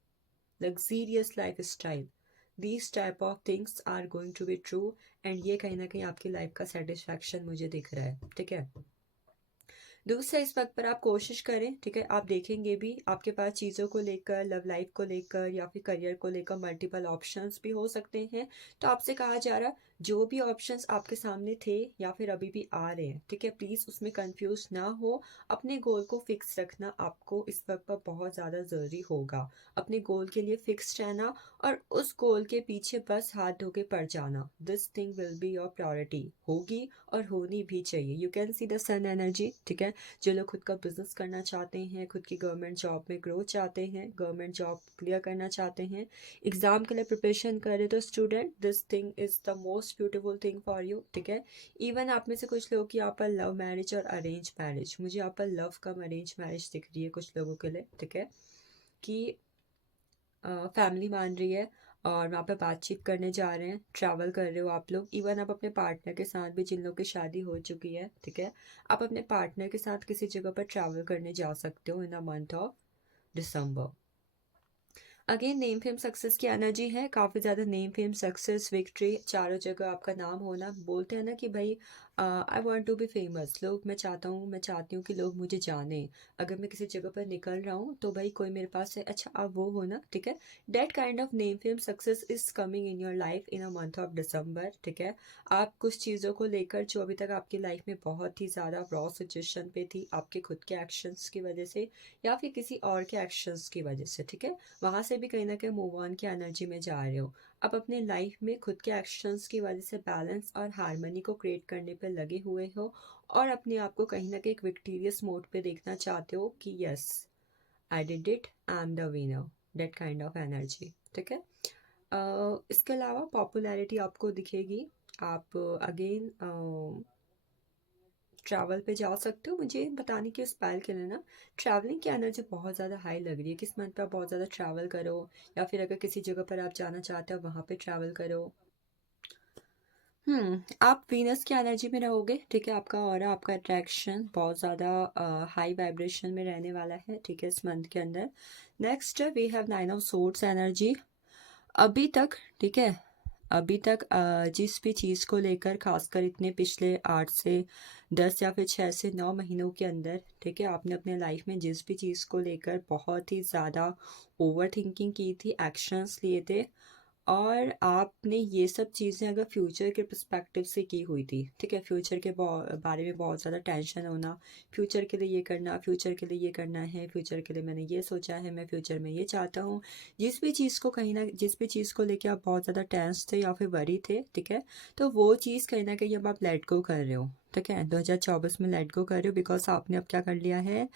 luxurious lifestyle, these type of things are going to be true, and ये कहीं ना कहीं आपकी लाइफ का सेटिस्फैक्शन मुझे दिख रहा है, ठीक है। दूसरा, इस वक्त पर आप कोशिश करें, ठीक है, आप देखेंगे भी आपके पास चीज़ों को लेकर, लव लाइफ को लेकर या फिर करियर को लेकर मल्टीपल ऑप्शंस भी हो सकते हैं। तो आपसे कहा जा रहा जो भी ऑप्शंस आपके सामने थे या फिर अभी भी आ रहे हैं, ठीक है, प्लीज़ उसमें कंफ्यूज ना हो, अपने गोल को फिक्स रखना आपको इस वक्त पर बहुत ज़्यादा ज़रूरी होगा। अपने गोल के लिए फिक्स रहना और उस गोल के पीछे बस हाथ धो के पड़ जाना, this thing will be your priority, होगी और होनी भी चाहिए। You can see the sun energy, ठीक है। जो लोग खुद का बिजनेस करना चाहते हैं, खुद की गवर्नमेंट जॉब में ग्रो चाहते हैं, गवर्नमेंट जॉब क्लियर करना चाहते हैं, एग्जाम के लिए प्रिपरेशन कर रहे तो student, this thing is the most beautiful thing for you, ठीक है। इवन आप में से कुछ लोग की यहाँ पर लव मैरिज और अरेंज मैरिज, मुझे यहाँ पर लव कम अरेंज मैरिज दिख रही है कुछ लोगों के लिए, ठीक है, कि फैमिली मान रही है और वहाँ पे बातचीत करने जा रहे हैं, ट्रैवल कर रहे हो आप लोग, इवन आप अपने पार्टनर के साथ भी, जिन लोगों की शादी हो चुकी है, ठीक है, आप अपने पार्टनर के साथ किसी जगह पर ट्रैवल करने जा सकते हो in a month of December. Again name fame success की एनर्जी है, काफ़ी ज़्यादा नेम फेम सक्सेस विक्ट्री चारों जगह आपका नाम होना। बोलते हैं ना कि भाई I want to be famous, मैं चाहती हूँ कि लोग मुझे जाने। अगर मैं किसी जगह पर निकल रहा हूँ तो भाई कोई मेरे पास है, अच्छा आप वो हो ना, ठीक है। That kind of name fame success is coming in your life in a month of December, ठीक है। आप कुछ चीज़ों को लेकर जो अभी तक आपकी लाइफ में बहुत ही ज़्यादा रॉ सिचुएशन पे थी, आपके खुद के एक्शंस की वजह से या फिर किसी और के एक्शंस की वजह से, ठीक है, वहाँ से भी कहीं ना कहीं मूव ऑन की एनर्जी में जा रहे हो। आप अपने लाइफ में खुद के एक्शंस की वजह से बैलेंस और हार्मनी को क्रिएट करने पर लगे हुए हो और अपने आप को कहीं ना कहीं एक विक्टीरियस मोड पे देखना चाहते हो कि yes I did it, I am the winner, that kind of energy, ठीक है। इसके अलावा पॉपुलैरिटी आपको दिखेगी। आप अगेन ट्रैवल पे जा सकते हो। मुझे बताने की स्पेल के लिए ना, ट्रैवलिंग की एनर्जी बहुत ज़्यादा हाई लग रही है। किस मंथ पे आप बहुत ज़्यादा ट्रैवल करो या फिर अगर किसी जगह पर आप जाना चाहते हो वहाँ पे ट्रैवल करो। आप वीनस की एनर्जी में रहोगे, ठीक है। आपका ऑरा, आपका अट्रैक्शन बहुत ज़्यादा हाई वाइब्रेशन में रहने वाला है, ठीक है, इस मंथ के अंदर। Next we have 9 of swords energy. अभी तक, ठीक है, अभी तक जिस भी चीज़ को लेकर, खासकर इतने पिछले 8 से 10 या फिर 6 से 9 महीनों के अंदर, ठीक है, आपने अपने लाइफ में जिस भी चीज़ को लेकर बहुत ही ज़्यादा ओवर थिंकिंग की थी, एक्शंस लिए थे, और आपने ये सब चीज़ें अगर फ्यूचर के पर्सपेक्टिव से की हुई थी, ठीक है, फ्यूचर के बारे में बहुत ज़्यादा टेंशन होना, फ्यूचर के लिए ये करना, फ्यूचर के लिए ये करना है, फ्यूचर के लिए मैंने ये सोचा है, मैं फ्यूचर में ये चाहता हूँ। जिस भी चीज़ को लेके आप बहुत ज़्यादा टेंस थे या फिर वरी थे, ठीक है, तो वो चीज़ कहीं ना कहीं अब आप लेट गो कर रहे हो, ठीक है, 2024 में लेट गो कर रहे हो, बिकॉज आपने अब क्या कर लिया है,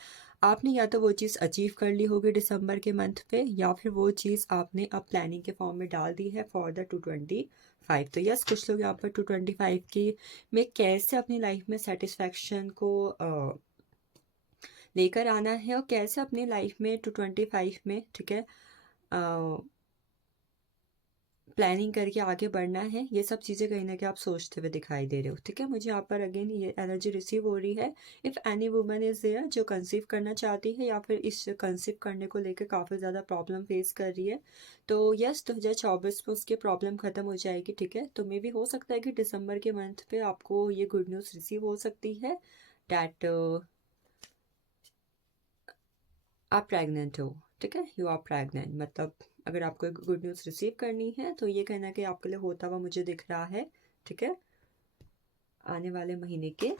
आपने या तो वो चीज़ अचीव कर ली होगी दिसंबर के मंथ पे, या फिर वो चीज़ आपने अब प्लानिंग के फॉर्म में डाल दी है फॉर द 225। तो यस, कुछ लोग यहाँ पर 225 की में कैसे अपनी लाइफ में सेटिस्फैक्शन को लेकर आना है और कैसे अपनी लाइफ में 225 में, ठीक है, प्लानिंग करके आगे बढ़ना है, ये सब चीज़ें कहीं ना कहीं आप सोचते हुए दिखाई दे रहे हो, ठीक है। मुझे यहाँ पर अगेन ये एनर्जी रिसीव हो रही है। If any woman is there जो कंसीव करना चाहती है या फिर इस कंसीव करने को लेकर काफ़ी ज़्यादा प्रॉब्लम फेस कर रही है, तो यस 2024 में उसकी प्रॉब्लम ख़त्म हो जाएगी, ठीक है। तो मे भी हो सकता है कि दिसंबर के मंथ पे आपको ये गुड न्यूज़ रिसीव हो सकती है डैट आप प्रेग्नेंट हो, ठीक है, यू आर प्रेग्नेंट। मतलब अगर आपको एक गुड न्यूज़ रिसीव करनी है तो ये कहना कि आपके लिए होता हुआ मुझे दिख रहा है, ठीक है, आने वाले महीने के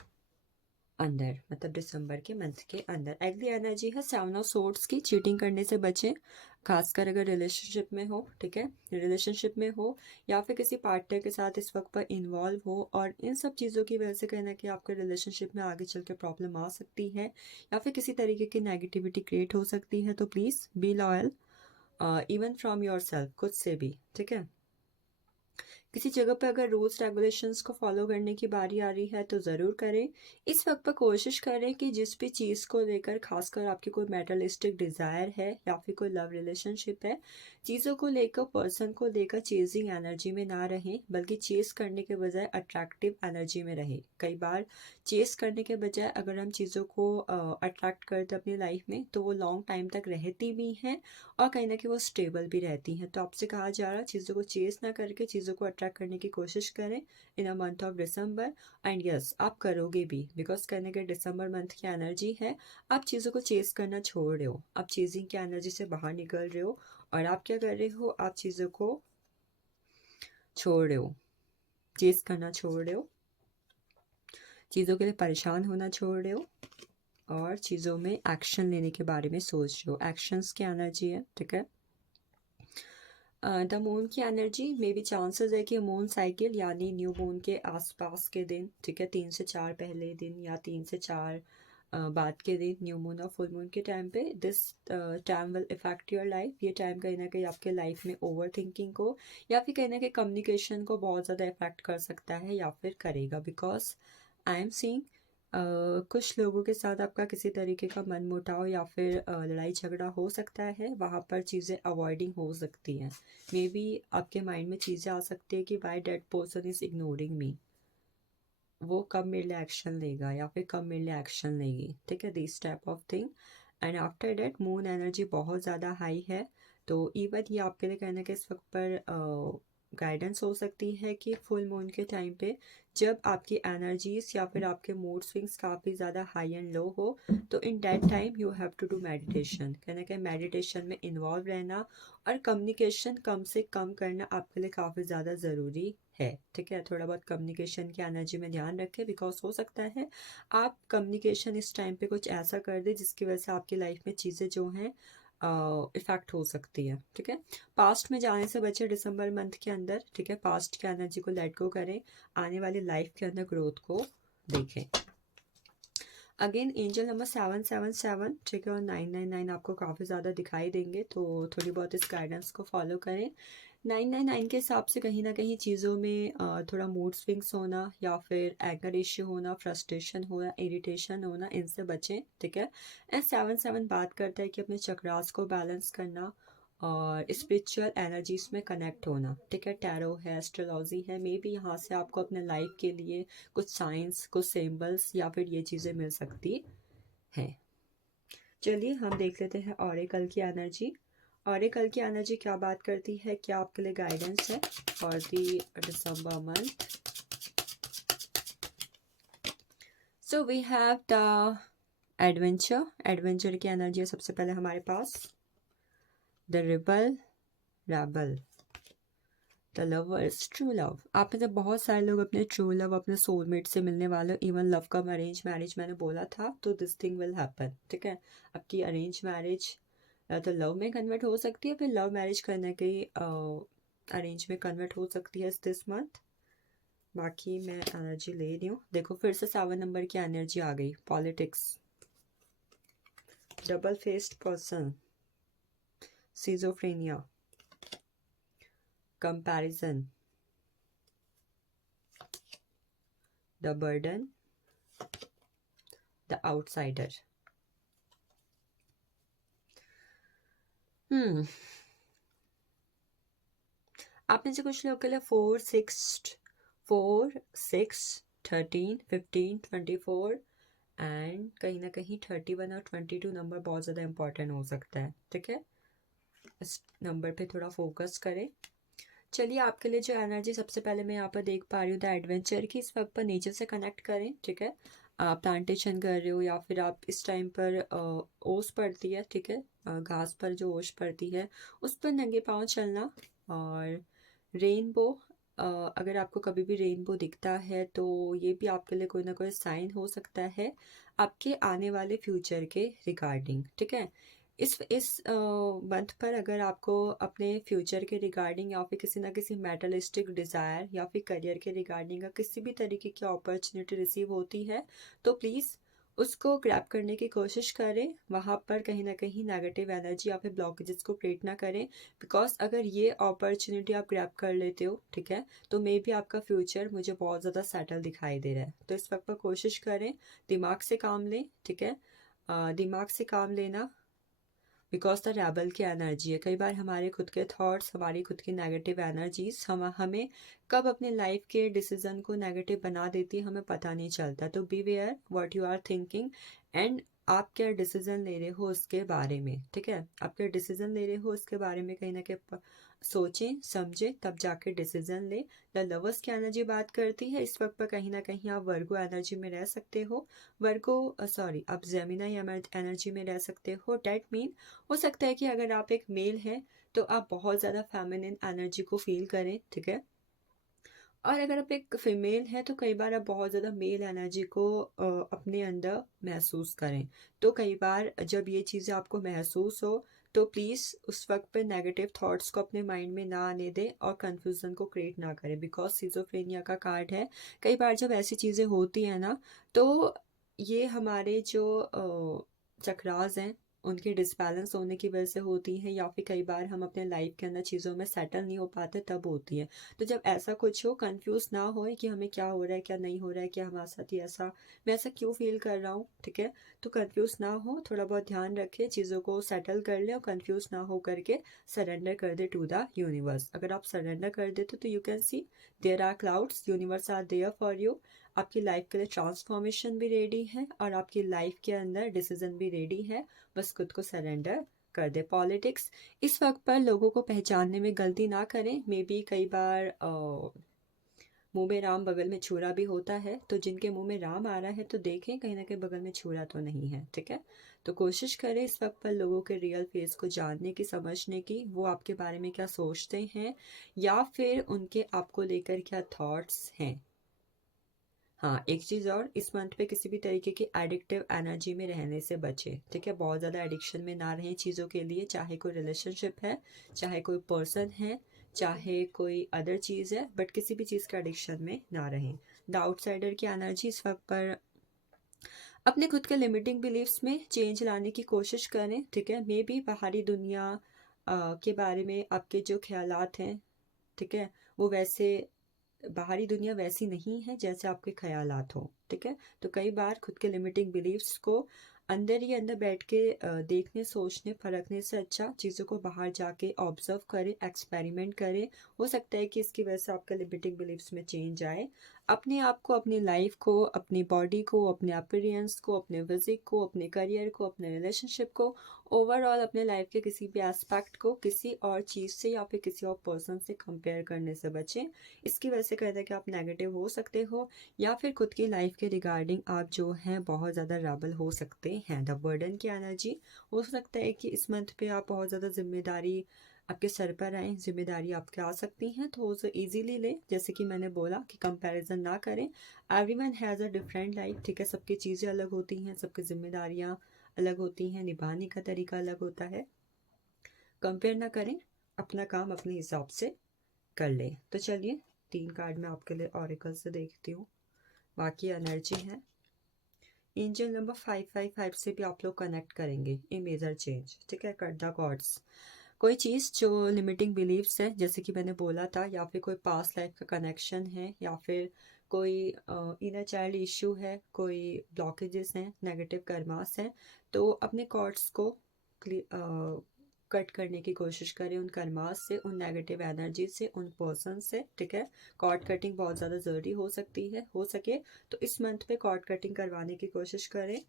अंदर, मतलब दिसंबर के मंथ के अंदर। अगली एनर्जी है 7 ऑफ सोर्ड्स की। चीटिंग करने से बचें, खासकर अगर रिलेशनशिप में हो, ठीक है, रिलेशनशिप में हो या फिर किसी पार्टनर के साथ इस वक्त पर इन्वॉल्व हो, और इन सब चीज़ों की वजह से कहना कि आपके रिलेशनशिप में आगे चल के प्रॉब्लम आ सकती है या फिर किसी तरीके की नेगेटिविटी क्रिएट हो सकती है। तो please be loyal even from your self, खुद से भी, ठीक है। किसी जगह पर अगर रूल्स रेगुलेशंस को फॉलो करने की बारी आ रही है तो ज़रूर करें। इस वक्त पर कोशिश करें कि जिस भी चीज़ को लेकर, खासकर आपकी कोई मेटलिस्टिक डिज़ायर है या फिर कोई लव रिलेशनशिप है, चीज़ों को लेकर, पर्सन को लेकर चेजिंग एनर्जी में ना रहें, बल्कि चेस करने के बजाय अट्रैक्टिव एनर्जी में रहें। कई बार चेस करने के बजाय अगर हम चीज़ों को अट्रैक्ट करते अपनी लाइफ में तो वो लॉन्ग टाइम तक रहती भी हैं और कहीं ना कहीं वो स्टेबल भी रहती हैं। तो आपसे कहा जा रहा है चीज़ों को चेस ना करके चीज़ों को अट्रैक्ट करने की कोशिश करें in a month of December. And yes, आप करोगे भी, बिकॉज कहने के दिसंबर मंथ की एनर्जी है, आप चीज़ों को चेस करना छोड़ रहे हो, आप चेजिंग की एनर्जी से बाहर निकल रहे हो, और आप क्या कर रहे हो, आप चीज़ों को छोड़ रहे हो, चेस करना छोड़ रहे हो, चीज़ों के लिए परेशान होना छोड़ रहे हो, और चीज़ों में एक्शन लेने के बारे में सोच रहे हो। एक्शंस की एनर्जी है, ठीक है। द मून की एनर्जी में भी चांसेस है कि मून साइकिल यानी न्यू मून के आसपास के दिन, ठीक है, 3 से 4 पहले दिन या 3 से 4 बाद के दिन, न्यू मून और फुल मून के टाइम पे, this time will effect your life. ये टाइम कहीं ना कहीं आपके लाइफ में ओवर थिंकिंग को या फिर कहीं ना कहीं कम्युनिकेशन को बहुत ज़्यादा इफेक्ट कर सकता है या फिर करेगा, बिकॉज आई एम सीइंग कुछ लोगों के साथ आपका किसी तरीके का मनमुटाव या फिर लड़ाई झगड़ा हो सकता है, वहाँ पर चीज़ें अवॉइडिंग हो सकती हैं। मे बी आपके माइंड में चीज़ें आ सकती है कि why that person is ignoring me, वो कब मेरे लिए एक्शन लेगा या फिर कब मेरे लिए एक्शन लेगी, ठीक है, this type of thing. And after that moon energy बहुत ज़्यादा हाई है, तो इवन ये आपके लिए कहने के इस वक्त पर गाइडेंस हो सकती है कि फुल मून के टाइम पे जब आपकी एनर्जीज या फिर आपके मूड स्विंग्स काफ़ी ज़्यादा हाई एंड लो हो, तो in that time you have to do meditation. कहना कि मेडिटेशन में इन्वॉल्व रहना और कम्युनिकेशन कम से कम करना आपके लिए काफ़ी ज़्यादा ज़रूरी है। ठीक है, थोड़ा बहुत कम्युनिकेशन की एनर्जी में ध्यान रखें, बिकॉज हो सकता है आप कम्युनिकेशन इस टाइम पे कुछ ऐसा कर दें जिसकी वजह से आपकी लाइफ में चीज़ें जो हैं इफ़ेक्ट हो सकती है। ठीक है, पास्ट में जाने से बचे दिसंबर मंथ के अंदर। ठीक है, पास्ट की एनर्जी को लेट गो करें, आने वाली लाइफ के अंदर ग्रोथ को देखें। अगेन एंजल नंबर 777, ठीक है, और 999 आपको काफ़ी ज़्यादा दिखाई देंगे, तो थोड़ी बहुत इस गाइडेंस को फॉलो करें। 999 के हिसाब से कहीं ना कहीं चीज़ों में थोड़ा मूड स्विंग्स होना या फिर एंगर इश्यू होना, फ्रस्ट्रेशन होना, इरिटेशन होना, इनसे बचें। ठीक है, एंड 77 बात करता है कि अपने चक्रास को बैलेंस करना और स्पिरिचुअल एनर्जीज में कनेक्ट होना। ठीक है, टैरो है, एस्ट्रोलॉजी है, मे बी यहाँ से आपको अपने लाइफ के लिए कुछ साइंस, कुछ सिंबल्स या फिर ये चीज़ें मिल सकती हैं। चलिए हम देख लेते हैं ऑरेकल की एनर्जी। ऑरेकल की एनर्जी क्या बात करती है, क्या आपके लिए गाइडेंस है for the December month. So we have the adventure. Adventure की एनर्जी है सबसे पहले हमारे पास the rebel, rabble, the lovers, true love. आप में से बहुत सारे लोग अपने ट्रू लव, अपने सोलमेट से मिलने वाले हो। इवन लव कम अरेंज मैरिज मैंने बोला था, तो दिस थिंग विल हैपन। ठीक है, आपकी अरेंज मैरिज तो लव में कन्वर्ट हो सकती है, फिर लव मैरिज करने की अरेंज में कन्वर्ट हो सकती है दिस मंथ। बाकी मैं एनर्जी ले रही हूँ। देखो फिर से 7 नंबर की एनर्जी आ गई। Politics, double faced person, schizophrenia, comparison, the burden, the outsider. आप में से कुछ लोग के लिए 4, 6, 13, 15, 24 एंड कहीं ना कहीं 31 और 22 नंबर बहुत ज़्यादा इंपॉर्टेंट हो सकता है। ठीक है, इस नंबर पे थोड़ा फोकस करें। चलिए आपके लिए जो एनर्जी सबसे पहले मैं यहाँ पर देख पा रही हूँ द एडवेंचर की, इस वक्त पर नेचर से कनेक्ट करें। ठीक है, आप प्लांटेशन कर रहे हो या फिर आप इस टाइम पर ओस पड़ती है, ठीक है, घास पर जो ओस पड़ती है उस पर नंगे पाँव चलना। और रेनबो, अगर आपको कभी भी रेनबो दिखता है तो ये भी आपके लिए कोई ना कोई साइन हो सकता है आपके आने वाले फ्यूचर के रिगार्डिंग। ठीक है, इस मंथ पर अगर आपको अपने फ्यूचर के रिगार्डिंग या फिर किसी ना किसी मेटलिस्टिक डिज़ायर या फिर करियर के रिगार्डिंग या किसी भी तरीके की अपॉर्चुनिटी रिसीव होती है, तो प्लीज़ उसको ग्रैब करने की कोशिश करें। वहाँ पर कहीं ना कहीं नेगेटिव एनर्जी या फिर ब्लॉकेजेस को क्रिएट ना करें, बिकॉज अगर ये अपॉर्चुनिटी आप ग्रैब कर लेते हो, ठीक है, तो मे भी आपका फ्यूचर मुझे बहुत ज़्यादा सेटल दिखाई दे रहा है। तो इस वक्त पर कोशिश करें, दिमाग से काम लें। ठीक है, दिमाग से काम लेना, बिकॉज द रैबल की एनर्जी है। कई बार हमारे खुद के थॉट्स, हमारी खुद की नेगेटिव एनर्जीज हमें कब अपने लाइफ के डिसीजन को नेगेटिव बना देती है हमें पता नहीं चलता। तो be aware what you are thinking and आप क्या डिसीजन ले रहे हो उसके बारे में। ठीक है, आप क्या डिसीजन ले रहे हो उसके बारे में कहीं ना कहीं सोचें समझें, तब जाके डिसीजन ले। द लवर्स की एनर्जी बात करती है इस वक्त पर कहीं ना कहीं आप वर्गो एनर्जी में रह सकते हो। वर्गो सॉरी, आप जेमिनी एनर्जी में रह सकते हो। डैट मीन हो सकता है कि अगर आप एक मेल हैं तो आप बहुत ज़्यादा फेमिनिन एनर्जी को फील करें। ठीक है, और अगर आप एक फीमेल हैं तो कई बार आप बहुत ज़्यादा मेल एनर्जी को अपने अंदर महसूस करें। तो कई बार जब ये चीज़ें आपको महसूस हो तो प्लीज़ उस वक्त पे नेगेटिव थॉट्स को अपने माइंड में ना आने दें और कन्फ्यूज़न को क्रिएट ना करें, बिकॉज सिजोफ्रेनिया का कार्ड है। कई बार जब ऐसी चीज़ें होती हैं ना, तो ये हमारे जो चक्रास हैं उनके डिसबैलेंस होने की वजह से होती हैं, या फिर कई बार हम अपने लाइफ के अंदर चीज़ों में सेटल नहीं हो पाते तब होती है। तो जब ऐसा कुछ हो, कंफ्यूज ना हो कि हमें क्या हो रहा है क्या नहीं हो रहा है, क्या हमारे साथ ही ऐसा, मैं ऐसा क्यों फील कर रहा हूँ। ठीक है, तो कंफ्यूज ना हो, थोड़ा बहुत ध्यान रखें, चीज़ों को सेटल कर ले और कंफ्यूज ना हो करके सरेंडर कर दे टू द यूनिवर्स। अगर आप सरेंडर कर देते तो you can see there are clouds, universe are there for you. आपकी लाइफ के लिए ट्रांसफॉर्मेशन भी रेडी है और आपकी लाइफ के अंदर डिसीजन भी रेडी है, बस खुद को सरेंडर कर दे। पॉलिटिक्स, इस वक्त पर लोगों को पहचानने में गलती ना करें। मे बी कई बार मुंह में राम बगल में छुरा भी होता है, तो जिनके मुंह में राम आ रहा है तो देखें कहीं ना कहीं बगल में छुरा तो नहीं है, ठीक है। तो कोशिश करें इस वक्त पर लोगों के रियल फेस को जानने की, समझने की, वो आपके बारे में क्या सोचते हैं या फिर उनके आपको लेकर क्या थॉट्स हैं। हाँ, एक चीज़ और, इस मंथ पे किसी भी तरीके की एडिक्टिव एनर्जी में रहने से बचें, ठीक है। बहुत ज़्यादा एडिक्शन में ना रहें चीज़ों के लिए, चाहे कोई रिलेशनशिप है, चाहे कोई पर्सन है, चाहे कोई अदर चीज़ है, बट किसी भी चीज़ का एडिक्शन में ना रहें। द आउटसाइडर की एनर्जी इस वक्त पर अपने खुद के लिमिटिंग बिलीव्स में चेंज लाने की कोशिश करें, ठीक है। मे बी बाहरी दुनिया के बारे में आपके जो ख्यालात हैं, ठीक है, वो वैसे बाहरी दुनिया वैसी नहीं है जैसे आपके ख्यालात हो, ठीक है। तो कई बार खुद के लिमिटिंग बिलीव्स को अंदर ही अंदर बैठ के देखने, सोचने, परखने से अच्छा चीज़ों को बाहर जाके ऑब्जर्व करें, एक्सपेरिमेंट करें। हो सकता है कि इसकी वजह से आपका लिमिटिंग बिलीव्स में चेंज आए। अपने आप को, अपनी लाइफ को, अपनी बॉडी को, अपने अपीयरेंस को, अपने फिजिक को, अपने करियर को, अपने रिलेशनशिप को, ओवरऑल अपने लाइफ के किसी भी एस्पेक्ट को किसी और चीज़ से या फिर किसी और पर्सन से कंपेयर करने से बचें। इसकी वजह से कहते हैं कि आप नेगेटिव हो सकते हो या फिर खुद की लाइफ के रिगार्डिंग आप जो हैं बहुत ज़्यादा रेबल हो सकते हैं। द बर्डन की एनर्जी, हो सकता है कि इस मंथ पे आप बहुत ज़्यादा जिम्मेदारी आपके सर पर आए, जिम्मेदारी आपके आ सकती हैं, तो उसे ईजीली ले। जैसे कि मैंने बोला कि कंपैरिजन ना करें। Everyone has a different life, ठीक है। सबकी चीज़ें अलग होती हैं, सबकी जिम्मेदारियाँ अलग होती हैं, निभाने का तरीका अलग होता है। कंपेयर ना करें, अपना काम अपने हिसाब से कर लें। तो चलिए 3 कार्ड मैं आपके लिए ऑरेकल से देखती हूँ, बाकी एनर्जी है। एंजल नंबर 555 से भी आप लोग कनेक्ट करेंगे। ए मेजर चेंज, ठीक है। कट द गॉड्स, कोई चीज़ जो लिमिटिंग बिलीव्स है, जैसे कि मैंने बोला था, या फिर कोई पास्ट लाइफ का कनेक्शन है, या फिर कोई इनर चाइल्ड इश्यू है, कोई ब्लॉकेजेस हैं, नेगेटिव कर्मास हैं, तो अपने कॉर्ड्स को कट करने की कोशिश करें, उन कर्मास से, उन नेगेटिव एनर्जी से, उन पर्सन से, ठीक है। कॉर्ड कटिंग बहुत ज़्यादा ज़रूरी हो सकती है, हो सके तो इस मंथ पे कॉर्ड कटिंग करवाने की कोशिश करें।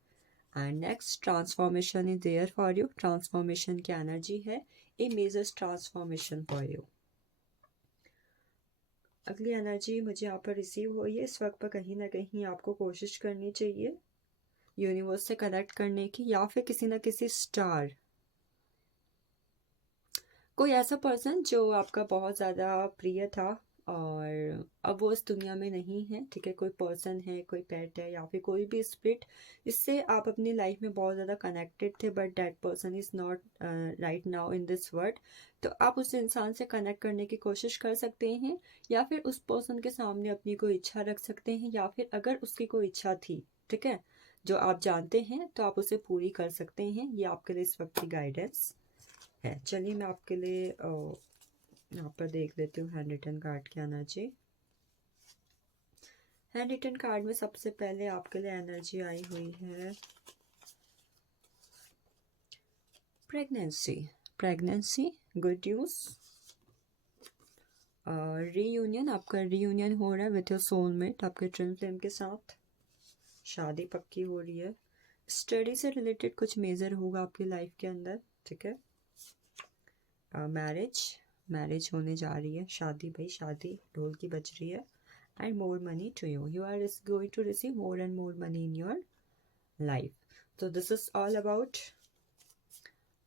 And next, transformation is there for you, transformation की एनर्जी है। A major transformation for you. अगली एनर्जी मुझे यहाँ पर रिसीव हुई है। इस वक्त पर कहीं ना कहीं आपको कोशिश करनी चाहिए यूनिवर्स से कनेक्ट करने की, या फिर किसी ना किसी स्टार, कोई ऐसा पर्सन जो आपका बहुत ज़्यादा प्रिय था और अब वो इस दुनिया में नहीं है, ठीक है। कोई पर्सन है, कोई पेट है, या फिर कोई भी स्पिरिट, इससे आप अपनी लाइफ में बहुत ज़्यादा कनेक्टेड थे, but that person is not right now in this world. तो आप उस इंसान से कनेक्ट करने की कोशिश कर सकते हैं, या फिर उस पर्सन के सामने अपनी कोई इच्छा रख सकते हैं, या फिर अगर उसकी कोई इच्छा थी, ठीक है, जो आप जानते हैं, तो आप उसे पूरी कर सकते हैं। ये आपके लिए इस वक्त की गाइडेंस है। चलिए मैं आपके लिए यहाँ पर देख लेती हूँ हैंड रिटन कार्ड की एनर्जी। हैंड रिटन कार्ड में सबसे पहले आपके लिए एनर्जी आई हुई है pregnancy. Pregnancy, good news, reunion, आपका रीयूनियन हो रहा है विथ योर सोलमेट, आपके ट्विन फ्लेम के साथ शादी पक्की हो रही है। स्टडी से रिलेटेड कुछ मेजर होगा आपकी लाइफ के अंदर, ठीक है। मैरिज होने जा रही है, शादी, भाई शादी ढोल की बज रही है। And more money to you, you are going to receive more and more money in your life. तो this is all about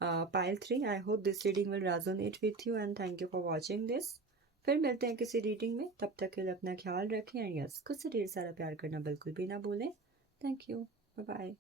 pile 3। I hope this reading will resonate with you and thank you for watching this. फिर मिलते हैं किसी रीडिंग में, तब तक के लिए अपना ख्याल रखें एंड यस, खुद से ढेर सारा प्यार करना बिल्कुल भी ना भूलें। Thank you, bye bye.